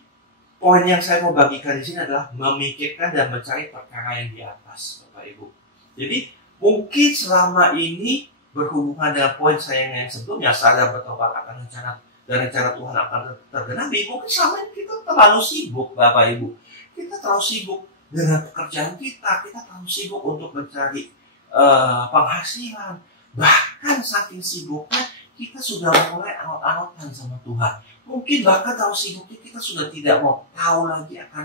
poin yang saya mau bagikan di sini adalah memikirkan dan mencari perkara yang di atas, Bapak Ibu. Jadi mungkin selama ini berhubungan dengan poin saya yang sebelumnya, sadar bertobat akan rencana dan rencana Tuhan akan tergenapi. Mungkin selama ini kita terlalu sibuk Bapak Ibu. Kita terlalu sibuk dengan pekerjaan kita terlalu sibuk untuk mencari penghasilan. Bahkan saking sibuknya kita sudah mulai angot-angotan sama Tuhan. Mungkin bahkan terlalu sibuknya kita sudah tidak mau tahu lagi akan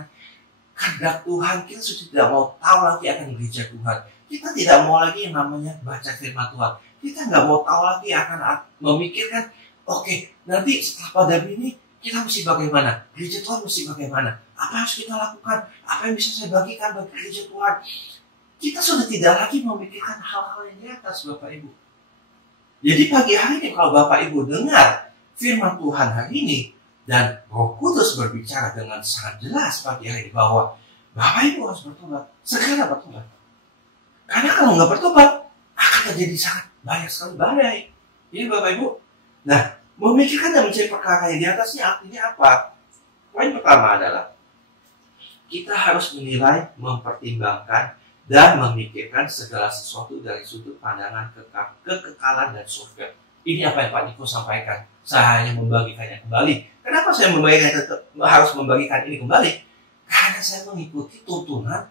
kehendak Tuhan. Kita sudah tidak mau tahu lagi akan gereja Tuhan. Kita tidak mau lagi yang namanya baca firman Tuhan. Kita nggak mau tahu lagi akan memikirkan, oke, nanti setelah pandemi ini kita mesti bagaimana? Gereja Tuhan mesti bagaimana? Apa harus kita lakukan? Apa yang bisa saya bagikan bagi gereja Tuhan? Kita sudah tidak lagi memikirkan hal-hal yang di atas, Bapak Ibu. Jadi pagi hari ini kalau Bapak Ibu dengar firman Tuhan hari ini dan Roh Kudus berbicara dengan sangat jelas pagi hari ini bahwa Bapak Ibu harus bertobat, segera bertobat. Karena kalau nggak bertobat akan terjadi sangat banyak sekali badai. Ini Bapak Ibu. Nah, memikirkan dan mencari perkara yang di atasnya artinya apa? Poin pertama adalah kita harus menilai, mempertimbangkan, dan memikirkan segala sesuatu dari sudut pandangan kekekalan dan surga. Ini apa yang Pak Niko sampaikan. Saya hanya membagikannya kembali. Kenapa saya harus membagikan ini kembali? Karena saya mengikuti tuntunan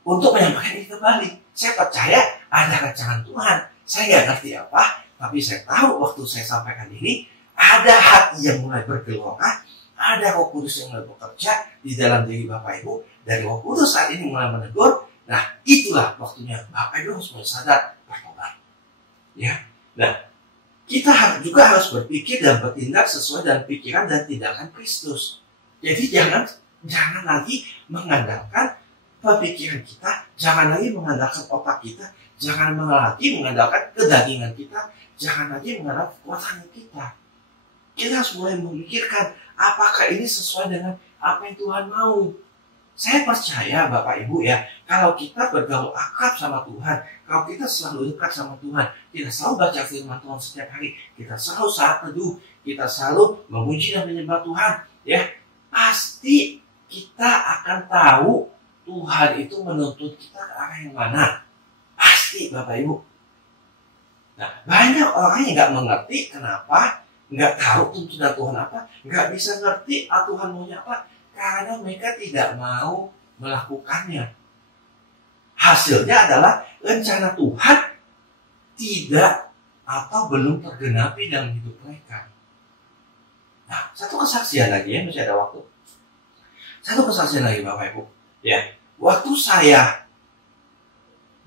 untuk menyampaikan ini kembali. Saya percaya ada rancangan Tuhan. Saya nggak ngerti apa, tapi saya tahu waktu saya sampaikan ini, ada hati yang mulai bergelora, ada Roh Kudus yang mulai bekerja di dalam diri Bapak Ibu, dan Roh Kudus saat ini mulai menegur. Nah, itulah waktunya Bapak Ibu harus mulai sadar bertobat. Ya, nah kita juga harus berpikir dan bertindak sesuai dengan pikiran dan tindakan Kristus. Jadi jangan lagi mengandalkan pemikiran kita, jangan lagi mengandalkan otak kita, jangan lagi mengandalkan kedagingan kita, jangan lagi mengandalkan kekuatan kita. Kita harus mulai memikirkan apakah ini sesuai dengan apa yang Tuhan mau. Saya percaya Bapak Ibu ya, kalau kita bergaul akrab sama Tuhan, kalau kita selalu dekat sama Tuhan, kita selalu baca firman Tuhan setiap hari, kita selalu saat teduh, kita selalu memuji dan menyembah Tuhan, ya pasti kita akan tahu Tuhan itu menuntut kita ke arah yang mana. Pasti Bapak Ibu. Nah, banyak orang yang nggak mengerti kenapa, nggak tahu tuntunan Tuhan apa, nggak bisa ngerti Tuhan maunya apa, karena mereka tidak mau melakukannya. Hasilnya adalah rencana Tuhan tidak atau belum tergenapi dalam hidup mereka. Nah, satu kesaksian lagi ya, masih ada waktu. Satu kesaksian lagi Bapak Ibu. Ya, waktu saya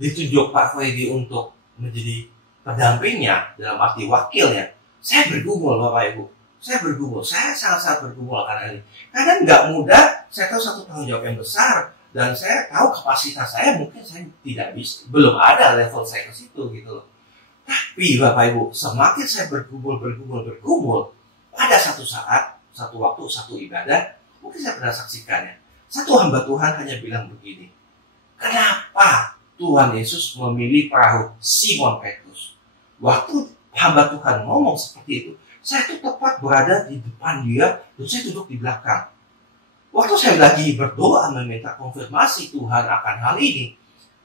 ditunjuk Pak Freddy untuk menjadi pendampingnya, dalam arti wakilnya, saya bergumul Bapak Ibu. Saya bergumul, saya sangat-sangat bergumul karena ini. Karena nggak mudah, saya tahu satu tanggung jawab yang besar, dan saya tahu kapasitas saya mungkin saya tidak bisa, belum ada level saya ke situ gitu loh. Tapi Bapak Ibu, semakin saya bergumul, pada satu saat, satu waktu, satu ibadah, mungkin saya pernah saksikannya. Satu hamba Tuhan hanya bilang begini, kenapa Tuhan Yesus memilih perahu Simon Petrus? Waktu hamba Tuhan ngomong seperti itu, saya tuh tepat berada di depan dia, dan saya duduk di belakang. Waktu saya lagi berdoa meminta konfirmasi Tuhan akan hal ini,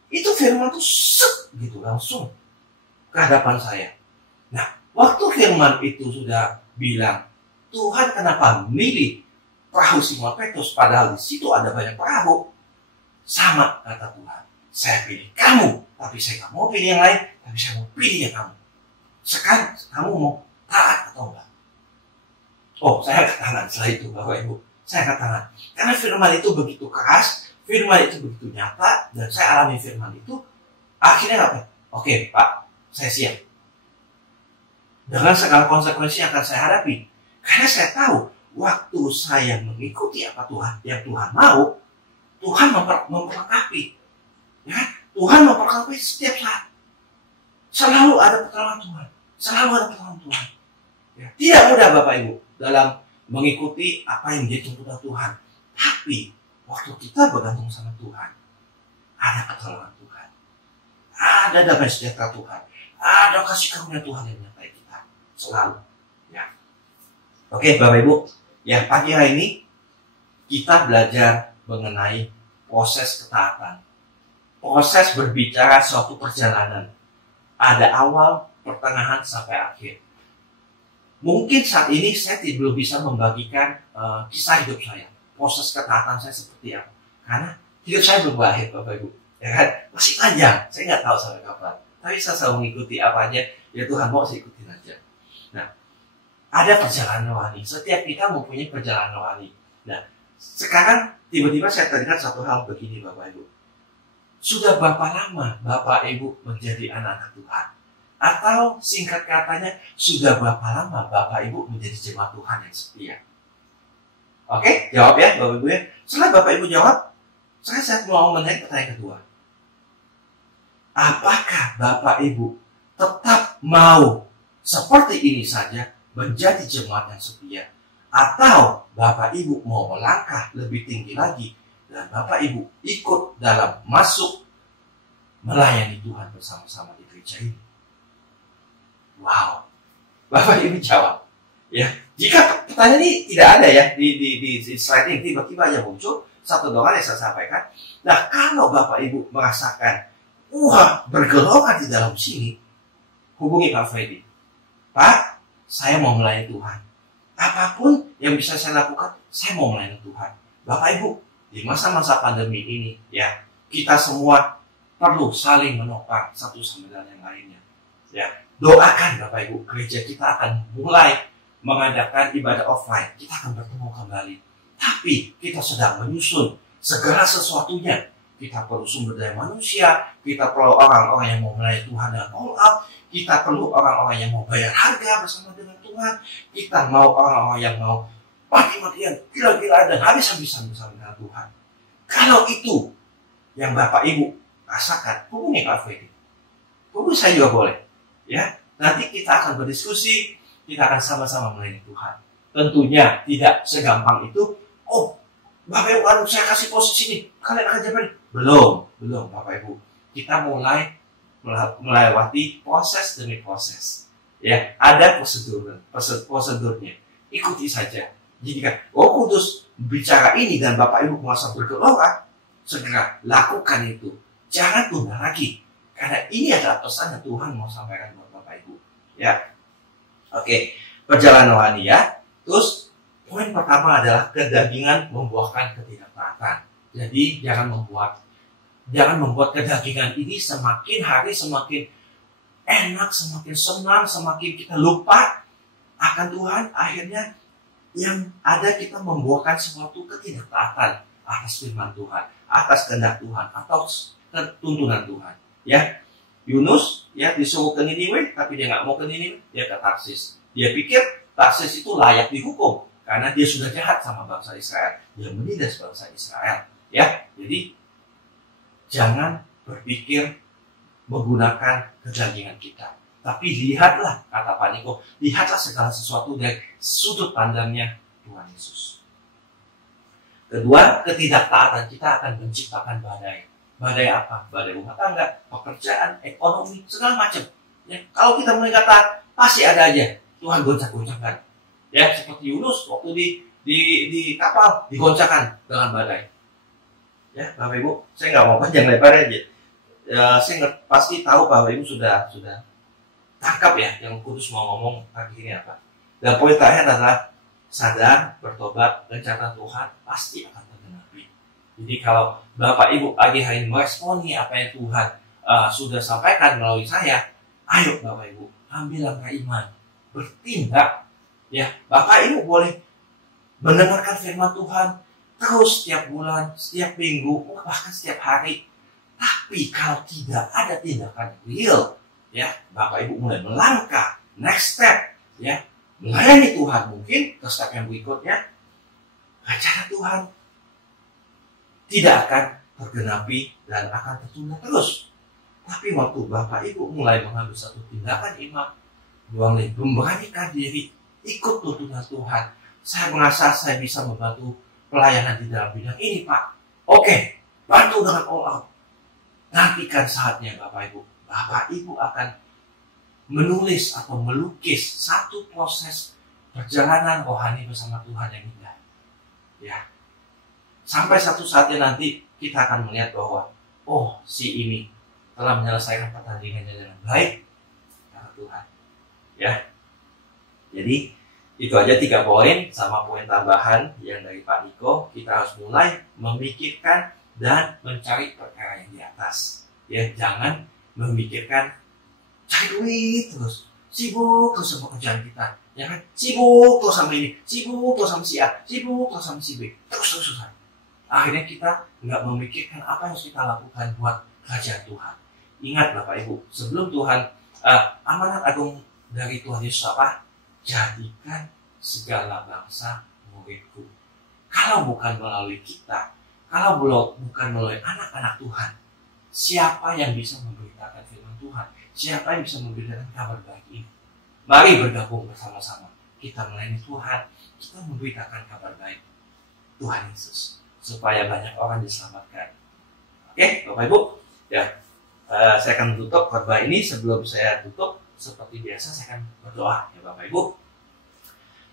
itu firman tuh set gitu langsung ke hadapan saya. Nah, waktu firman itu sudah bilang, Tuhan kenapa memilih perahu Simon Petrus padahal di situ ada banyak perahu? Sama kata Tuhan, saya pilih kamu, tapi saya nggak mau pilih yang lain, tapi saya mau pilih yang kamu. Sekarang kamu mau taat atau enggak? Oh, saya angkat tangan setelah itu Bapak Ibu. Saya angkat tangan. Karena firman itu begitu keras, firman itu begitu nyata, dan saya alami firman itu. Akhirnya apa? Oke Pak, saya siap. Dengan segala konsekuensi yang akan saya hadapi. Karena saya tahu, waktu saya mengikuti apa yang Tuhan mau, Tuhan memperlengkapi. Ya, Tuhan memperlengkapi setiap saat. Selalu ada pertolongan Tuhan. Selalu ada pertolongan Tuhan. Ya, tidak mudah Bapak Ibu dalam mengikuti apa yang menjadi tuntunan Tuhan. Tapi waktu kita bergantung sama Tuhan, ada pertolongan Tuhan. Ada damai sejahtera Tuhan. Ada kasih karunia Tuhan yang menyertai kita. Selalu. Ya. Oke Bapak Ibu, yang pagi hari ini kita belajar mengenai proses ketaatan. Proses berbicara suatu perjalanan. Ada awal, pertengahan, sampai akhir. Mungkin saat ini saya belum bisa membagikan kisah hidup saya. Proses ketaatan saya seperti apa. Karena hidup saya belum berakhir Bapak Ibu. Ya kan? Masih panjang. Saya nggak tahu sampai kapan. Tapi saya selalu mengikuti apa aja. Ya Tuhan mau saya ikutin aja. Nah, ada perjalanan rohani. Setiap kita mempunyai perjalanan rohani. Nah, sekarang tiba-tiba saya teringat satu hal begini Bapak Ibu. Sudah berapa lama Bapak Ibu menjadi anak-anak Tuhan? Atau singkat katanya, sudah berapa lama Bapak Ibu menjadi jemaat Tuhan yang setia? Oke, jawab ya Bapak Ibu ya. Setelah Bapak Ibu jawab, saya mau menanya pertanyaan kedua. Apakah Bapak Ibu tetap mau seperti ini saja menjadi jemaat yang setia? Atau Bapak Ibu mau melangkah lebih tinggi lagi dan Bapak Ibu ikut dalam masuk melayani Tuhan bersama-sama di gereja ini? Wow, Bapak Ibu jawab. Ya, jika pertanyaan ini tidak ada ya di slide ini, tiba-tiba aja muncul satu doa yang saya sampaikan. Nah, kalau Bapak Ibu merasakan, wah bergelora di dalam sini, hubungi Pak Freddy. Pak, saya mau melayani Tuhan. Apapun yang bisa saya lakukan, saya mau melayani Tuhan. Bapak Ibu, di masa-masa pandemi ini, ya kita semua perlu saling menopang satu sama dengan yang lainnya. Ya, doakan Bapak Ibu, gereja kita akan mulai mengadakan ibadah offline. Kita akan bertemu kembali. Tapi kita sedang menyusun segala sesuatunya. Kita perlu sumber daya manusia, kita perlu orang-orang yang mau melayani Tuhan dengan all out, kita perlu orang-orang yang mau bayar harga bersama dengan Tuhan, kita mau orang-orang yang mau mati-matian, gila-gilaan dan habis-habisan bersama dengan Tuhan. Kalau itu yang Bapak Ibu rasakan, hubungi Pak Freddy. Hubungi saya juga boleh. Ya, nanti kita akan berdiskusi, kita akan sama-sama melayani Tuhan. Tentunya tidak segampang itu. Oh, Bapak Ibu, saya kasih posisi ini, kalian akan jadi. Belum Bapak Ibu. Kita mulai melewati proses demi proses. Ya, ada prosedurnya. Ikuti saja. Jika Roh Kudus bicara ini dan Bapak Ibu merasa bergelora, segera lakukan itu. Jangan tunda lagi. Karena ini adalah pesan yang Tuhan mau sampaikan buat Bapak Ibu. Ya, oke. Perjalanan rohani ya. Terus poin pertama adalah kedagingan membuahkan ketidaktaatan. Jadi jangan membuat kedagingan ini semakin hari semakin enak, semakin senang, semakin kita lupa akan Tuhan. Akhirnya yang ada kita membuahkan sesuatu ketidaktaatan atas firman Tuhan, atas kehendak Tuhan, atau tuntunan Tuhan. Ya, Yunus ya disuruh ke Niniwe, tapi dia nggak mau ke Niniwe, dia ke Tarsis. Dia pikir Tarsis itu layak dihukum karena dia sudah jahat sama bangsa Israel, dia menindas bangsa Israel. Ya, jadi jangan berpikir menggunakan kedagingan kita, tapi lihatlah, kata Pak Niko, lihatlah segala sesuatu dari sudut pandangnya Tuhan Yesus. Kedua, ketidaktaatan kita akan menciptakan badai. Badai apa? Badai rumah tangga, pekerjaan, ekonomi, segala macam. Ya, kalau kita mulai kata, pasti ada aja Tuhan goncang-goncangkan. Ya, seperti Yunus waktu di kapal digoncangkan dengan badai. Ya, Bapak Ibu, saya nggak mau panjang lebar aja. Ya, saya pasti tahu Bapak Ibu sudah tangkap ya yang Kudus mau ngomong pagi ini apa. Dan poin terakhir adalah sadar, bertobat, rencana Tuhan pasti akan tergenapi. Jadi kalau Bapak Ibu pagi hari ini meresponi apa yang Tuhan sudah sampaikan melalui saya, ayo Bapak Ibu ambil langkah iman, bertindak. Ya, Bapak Ibu boleh mendengarkan firman Tuhan terus setiap bulan, setiap minggu, bahkan setiap hari. Tapi kalau tidak ada tindakan real, ya Bapak Ibu mulai melangkah next step, ya melayani Tuhan, mungkin ke step yang berikutnya, rencana Tuhan tidak akan tergenapi dan akan tertunda terus. Tapi waktu Bapak Ibu mulai mengambil satu tindakan iman, mulai memberanikan diri, ikut tuntunan Tuhan, saya merasa saya bisa membantu pelayanan di dalam bidang ini, Pak. Oke, bantu dengan all out. Nantikan saatnya Bapak Ibu. Bapak Ibu akan menulis atau melukis satu proses perjalanan rohani bersama Tuhan yang indah. Ya. Sampai satu saatnya nanti kita akan melihat bahwa oh, si ini telah menyelesaikan pertandingannya dengan baik karena Tuhan. Ya. Jadi itu aja 3 poin sama poin tambahan yang dari Pak Niko. Kita harus mulai memikirkan dan mencari perkara yang di atas. Ya, jangan memikirkan cari duit terus, sibuk terus sama kerjaan kita, ya kan? Sibuk terus sama ini, sibuk terus sama si A, sibuk terus sama si B, terus. Akhirnya kita nggak memikirkan apa yang harus kita lakukan buat kerajaan Tuhan. Ingat Bapak Ibu, sebelum Tuhan amanat agung dari Tuhan Yesus apa? Jadikan segala bangsa muridku. Kalau bukan melalui kita, kalau bukan melalui anak-anak Tuhan, siapa yang bisa memberitakan firman Tuhan? Siapa yang bisa memberitakan kabar baik ini? Mari bergabung bersama-sama. Kita melayani Tuhan, kita memberitakan kabar baik Tuhan Yesus, supaya banyak orang diselamatkan. Oke, Bapak Ibu, ya, saya akan menutup khotbah ini. Sebelum saya tutup, seperti biasa saya akan berdoa, ya Bapak Ibu.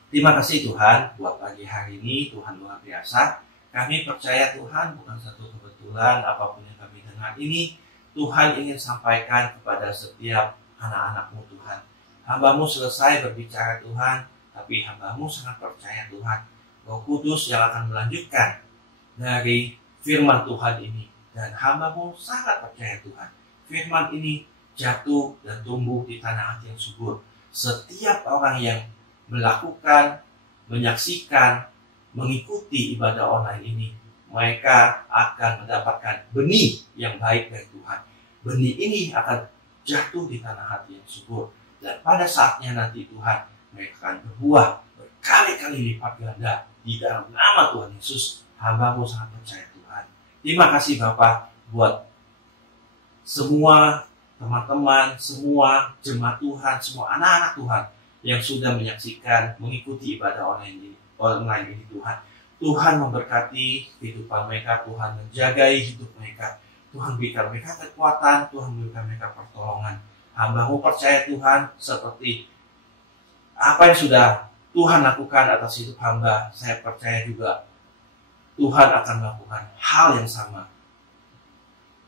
Terima kasih Tuhan buat pagi hari ini, Tuhan luar biasa. Kami percaya Tuhan bukan satu kebetulan apapun yang kami dengar ini, Tuhan ingin sampaikan kepada setiap anak-anak-Mu Tuhan. Hamba-Mu selesai berbicara Tuhan, tapi hamba-Mu sangat percaya Tuhan. Roh Kudus yang akan melanjutkan dari firman Tuhan ini. Dan hamba-Mu sangat percaya Tuhan. Firman ini jatuh dan tumbuh di tanah hati yang subur. Setiap orang yang melakukan, menyaksikan, mengikuti ibadah online ini, mereka akan mendapatkan benih yang baik dari Tuhan. Benih ini akan jatuh di tanah hati yang subur. Dan pada saatnya nanti Tuhan, mereka akan berbuah berkali-kali lipat ganda di dalam nama Tuhan Yesus. Hamba-Mu sangat percaya Tuhan. Terima kasih Bapak buat semua teman-teman, semua jemaat Tuhan, semua anak-anak Tuhan yang sudah menyaksikan, mengikuti ibadah online ini Tuhan. Tuhan memberkati kehidupan mereka, Tuhan menjagai hidup mereka, Tuhan berikan mereka kekuatan, Tuhan berikan mereka pertolongan. Hamba-Mu percaya Tuhan, seperti apa yang sudah Tuhan lakukan atas hidup hamba, saya percaya juga Tuhan akan melakukan hal yang sama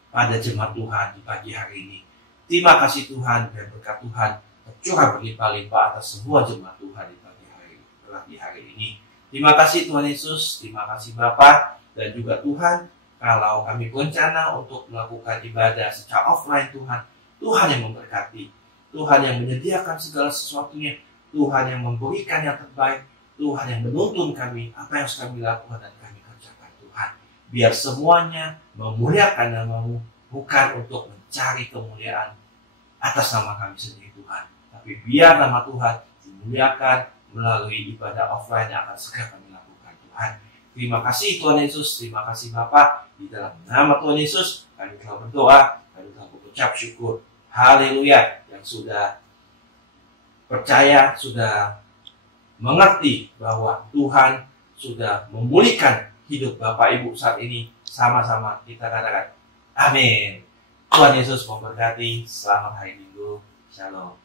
pada jemaat Tuhan di pagi hari ini. Terima kasih Tuhan, dan berkat Tuhan tercurah berlimpah-limpah atas semua jemaat Tuhan di pagi hari ini. Terima kasih Tuhan Yesus, terima kasih Bapa, dan juga Tuhan, kalau kami berencana untuk melakukan ibadah secara offline Tuhan, Tuhan yang memberkati, Tuhan yang menyediakan segala sesuatunya, Tuhan yang memberikan yang terbaik, Tuhan yang menuntun kami, apa yang harus kami lakukan dan kami kerjakan Tuhan. Biar semuanya memuliakan nama-Mu, bukan untuk mencari kemuliaan atas nama kami sendiri Tuhan, tapi biar nama Tuhan dimuliakan melalui ibadah offline yang akan segera kami lakukan Tuhan. Terima kasih Tuhan Yesus, terima kasih Bapa. Di dalam nama Tuhan Yesus kami telah berdoa, kami telah mengucap syukur. Haleluya, yang sudah percaya, sudah mengerti bahwa Tuhan sudah memulihkan hidup Bapak Ibu saat ini. Sama-sama kita katakan amin. Tuhan Yesus memberkati. Selamat hari Minggu. Shalom.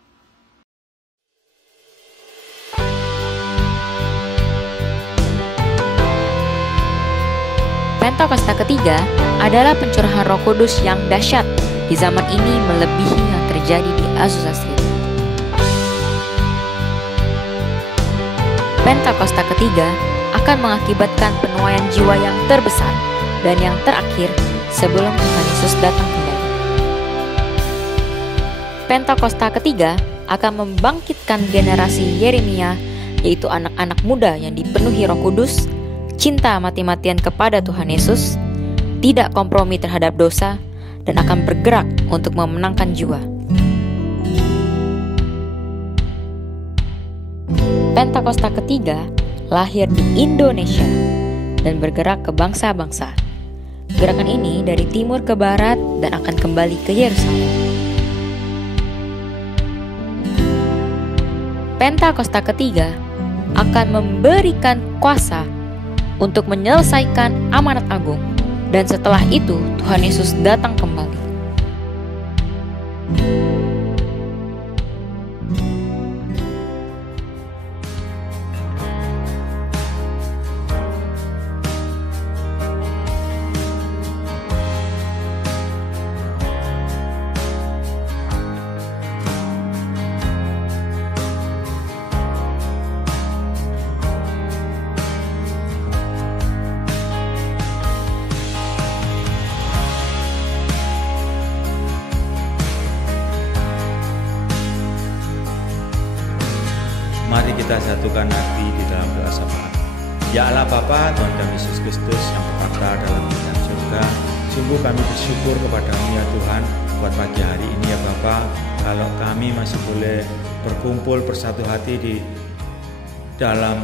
Pentakosta ketiga adalah pencurahan Roh Kudus yang dahsyat di zaman ini melebihi yang terjadi di Azusa Street. Pentakosta ketiga akan mengakibatkan penuaian jiwa yang terbesar dan yang terakhir sebelum Tuhan Yesus datang kembali. Pentakosta ketiga akan membangkitkan generasi Yeremia, yaitu anak-anak muda yang dipenuhi Roh Kudus, cinta mati-matian kepada Tuhan Yesus, tidak kompromi terhadap dosa, dan akan bergerak untuk memenangkan jiwa. Pentakosta ketiga lahir di Indonesia dan bergerak ke bangsa-bangsa. Gerakan ini dari timur ke barat dan akan kembali ke Yerusalem. Pentakosta ketiga akan memberikan kuasa untuk menyelesaikan amanat agung, dan setelah itu Tuhan Yesus datang kembali. Mari kita satukan hati di dalam doa syafaat. Ya Allah Bapa, Tuhan kami Yesus Kristus yang berkata dalam kerajaan surga, sungguh kami bersyukur kepada-Mu ya Tuhan buat pagi hari ini ya Bapa. Kalau kami masih boleh berkumpul bersatu hati di dalam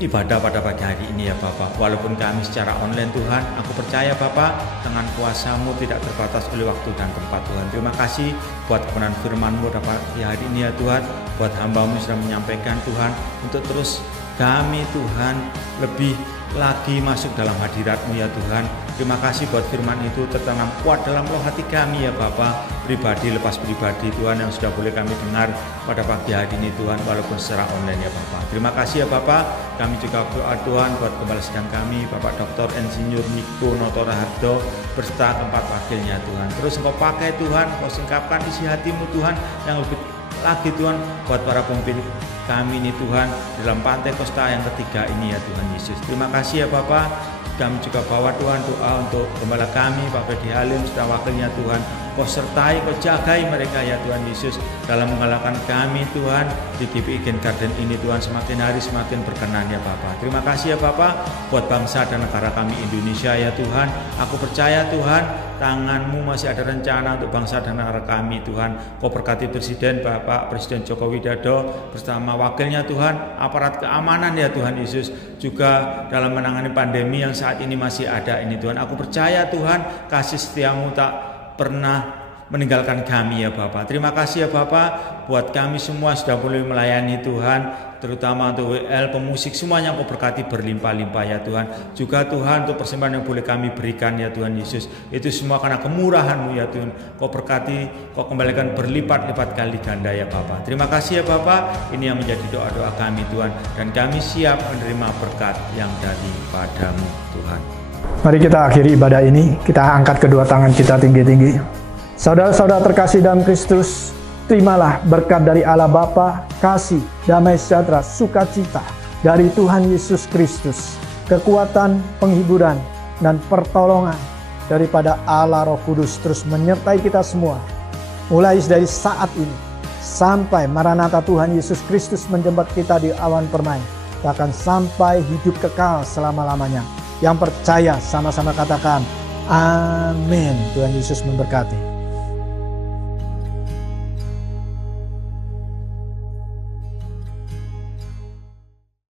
ibadah pada pagi hari ini ya Bapa. Walaupun kami secara online Tuhan, aku percaya Bapa dengan kuasa-Mu tidak terbatas oleh waktu dan tempat Tuhan. Terima kasih buat kebenaran firman-Mu pada pagi hari ini ya Tuhan. Buat hamba-Mu sudah menyampaikan Tuhan untuk terus kami Tuhan lebih lagi masuk dalam hadirat-Mu ya Tuhan. Terima kasih buat firman itu tertanam kuat dalam loh hati kami ya Bapa, pribadi lepas pribadi Tuhan yang sudah boleh kami dengar pada pagi hari ini Tuhan, walaupun secara online ya Bapa. Terima kasih ya Bapa. Kami juga berdoa Tuhan buat kepala sidang kami Bapak Dr. Insinyur Niko Notora Hardo beserta keempat wakilnya Tuhan. Terus Engkau pakai Tuhan, Engkau singkapkan isi hati-Mu Tuhan yang lebih lagi Tuhan buat para pemimpin kami ini Tuhan dalam Pentakosta yang ketiga ini ya Tuhan Yesus. Terima kasih ya Bapa. Kami juga bawa Tuhan doa untuk gembala kami Pak Fedi Halim serta wakilnya Tuhan. Kau sertai, Kau jagai mereka ya Tuhan Yesus dalam menggalakkan kami Tuhan di GPI Gen Garden ini Tuhan semakin hari semakin berkenan ya Bapa. Terima kasih ya Bapa buat bangsa dan negara kami Indonesia ya Tuhan. Aku percaya Tuhan tangan-Mu masih ada rencana untuk bangsa dan negara kami Tuhan. Kau berkati Presiden Bapak Presiden Joko Widodo bersama wakilnya Tuhan, aparat keamanan ya Tuhan Yesus, juga dalam menangani pandemi yang saat ini masih ada ini Tuhan. Aku percaya Tuhan kasih setia-Mu tak pernah meninggalkan kami ya Bapak. Terima kasih ya Bapak buat kami semua sudah boleh melayani Tuhan, terutama untuk WL, pemusik semuanya Kau berkati berlimpah-limpah ya Tuhan. Juga Tuhan untuk persembahan yang boleh kami berikan ya Tuhan Yesus, itu semua karena kemurahan-Mu ya Tuhan. Kau berkati, Kau kembalikan berlipat-lipat kali ganda ya Bapak. Terima kasih ya Bapak. Ini yang menjadi doa-doa kami Tuhan, dan kami siap menerima berkat yang daripada-Mu Tuhan. Mari kita akhiri ibadah ini, kita angkat kedua tangan kita tinggi-tinggi. Saudara-saudara terkasih dalam Kristus, terimalah berkat dari Allah Bapa, kasih, damai sejahtera, sukacita dari Tuhan Yesus Kristus, kekuatan, penghiburan, dan pertolongan daripada Allah Roh Kudus terus menyertai kita semua, mulai dari saat ini sampai Maranatha Tuhan Yesus Kristus menjemput kita di awan permai, bahkan sampai hidup kekal selama-lamanya. Yang percaya sama-sama katakan Amin. Tuhan Yesus memberkati.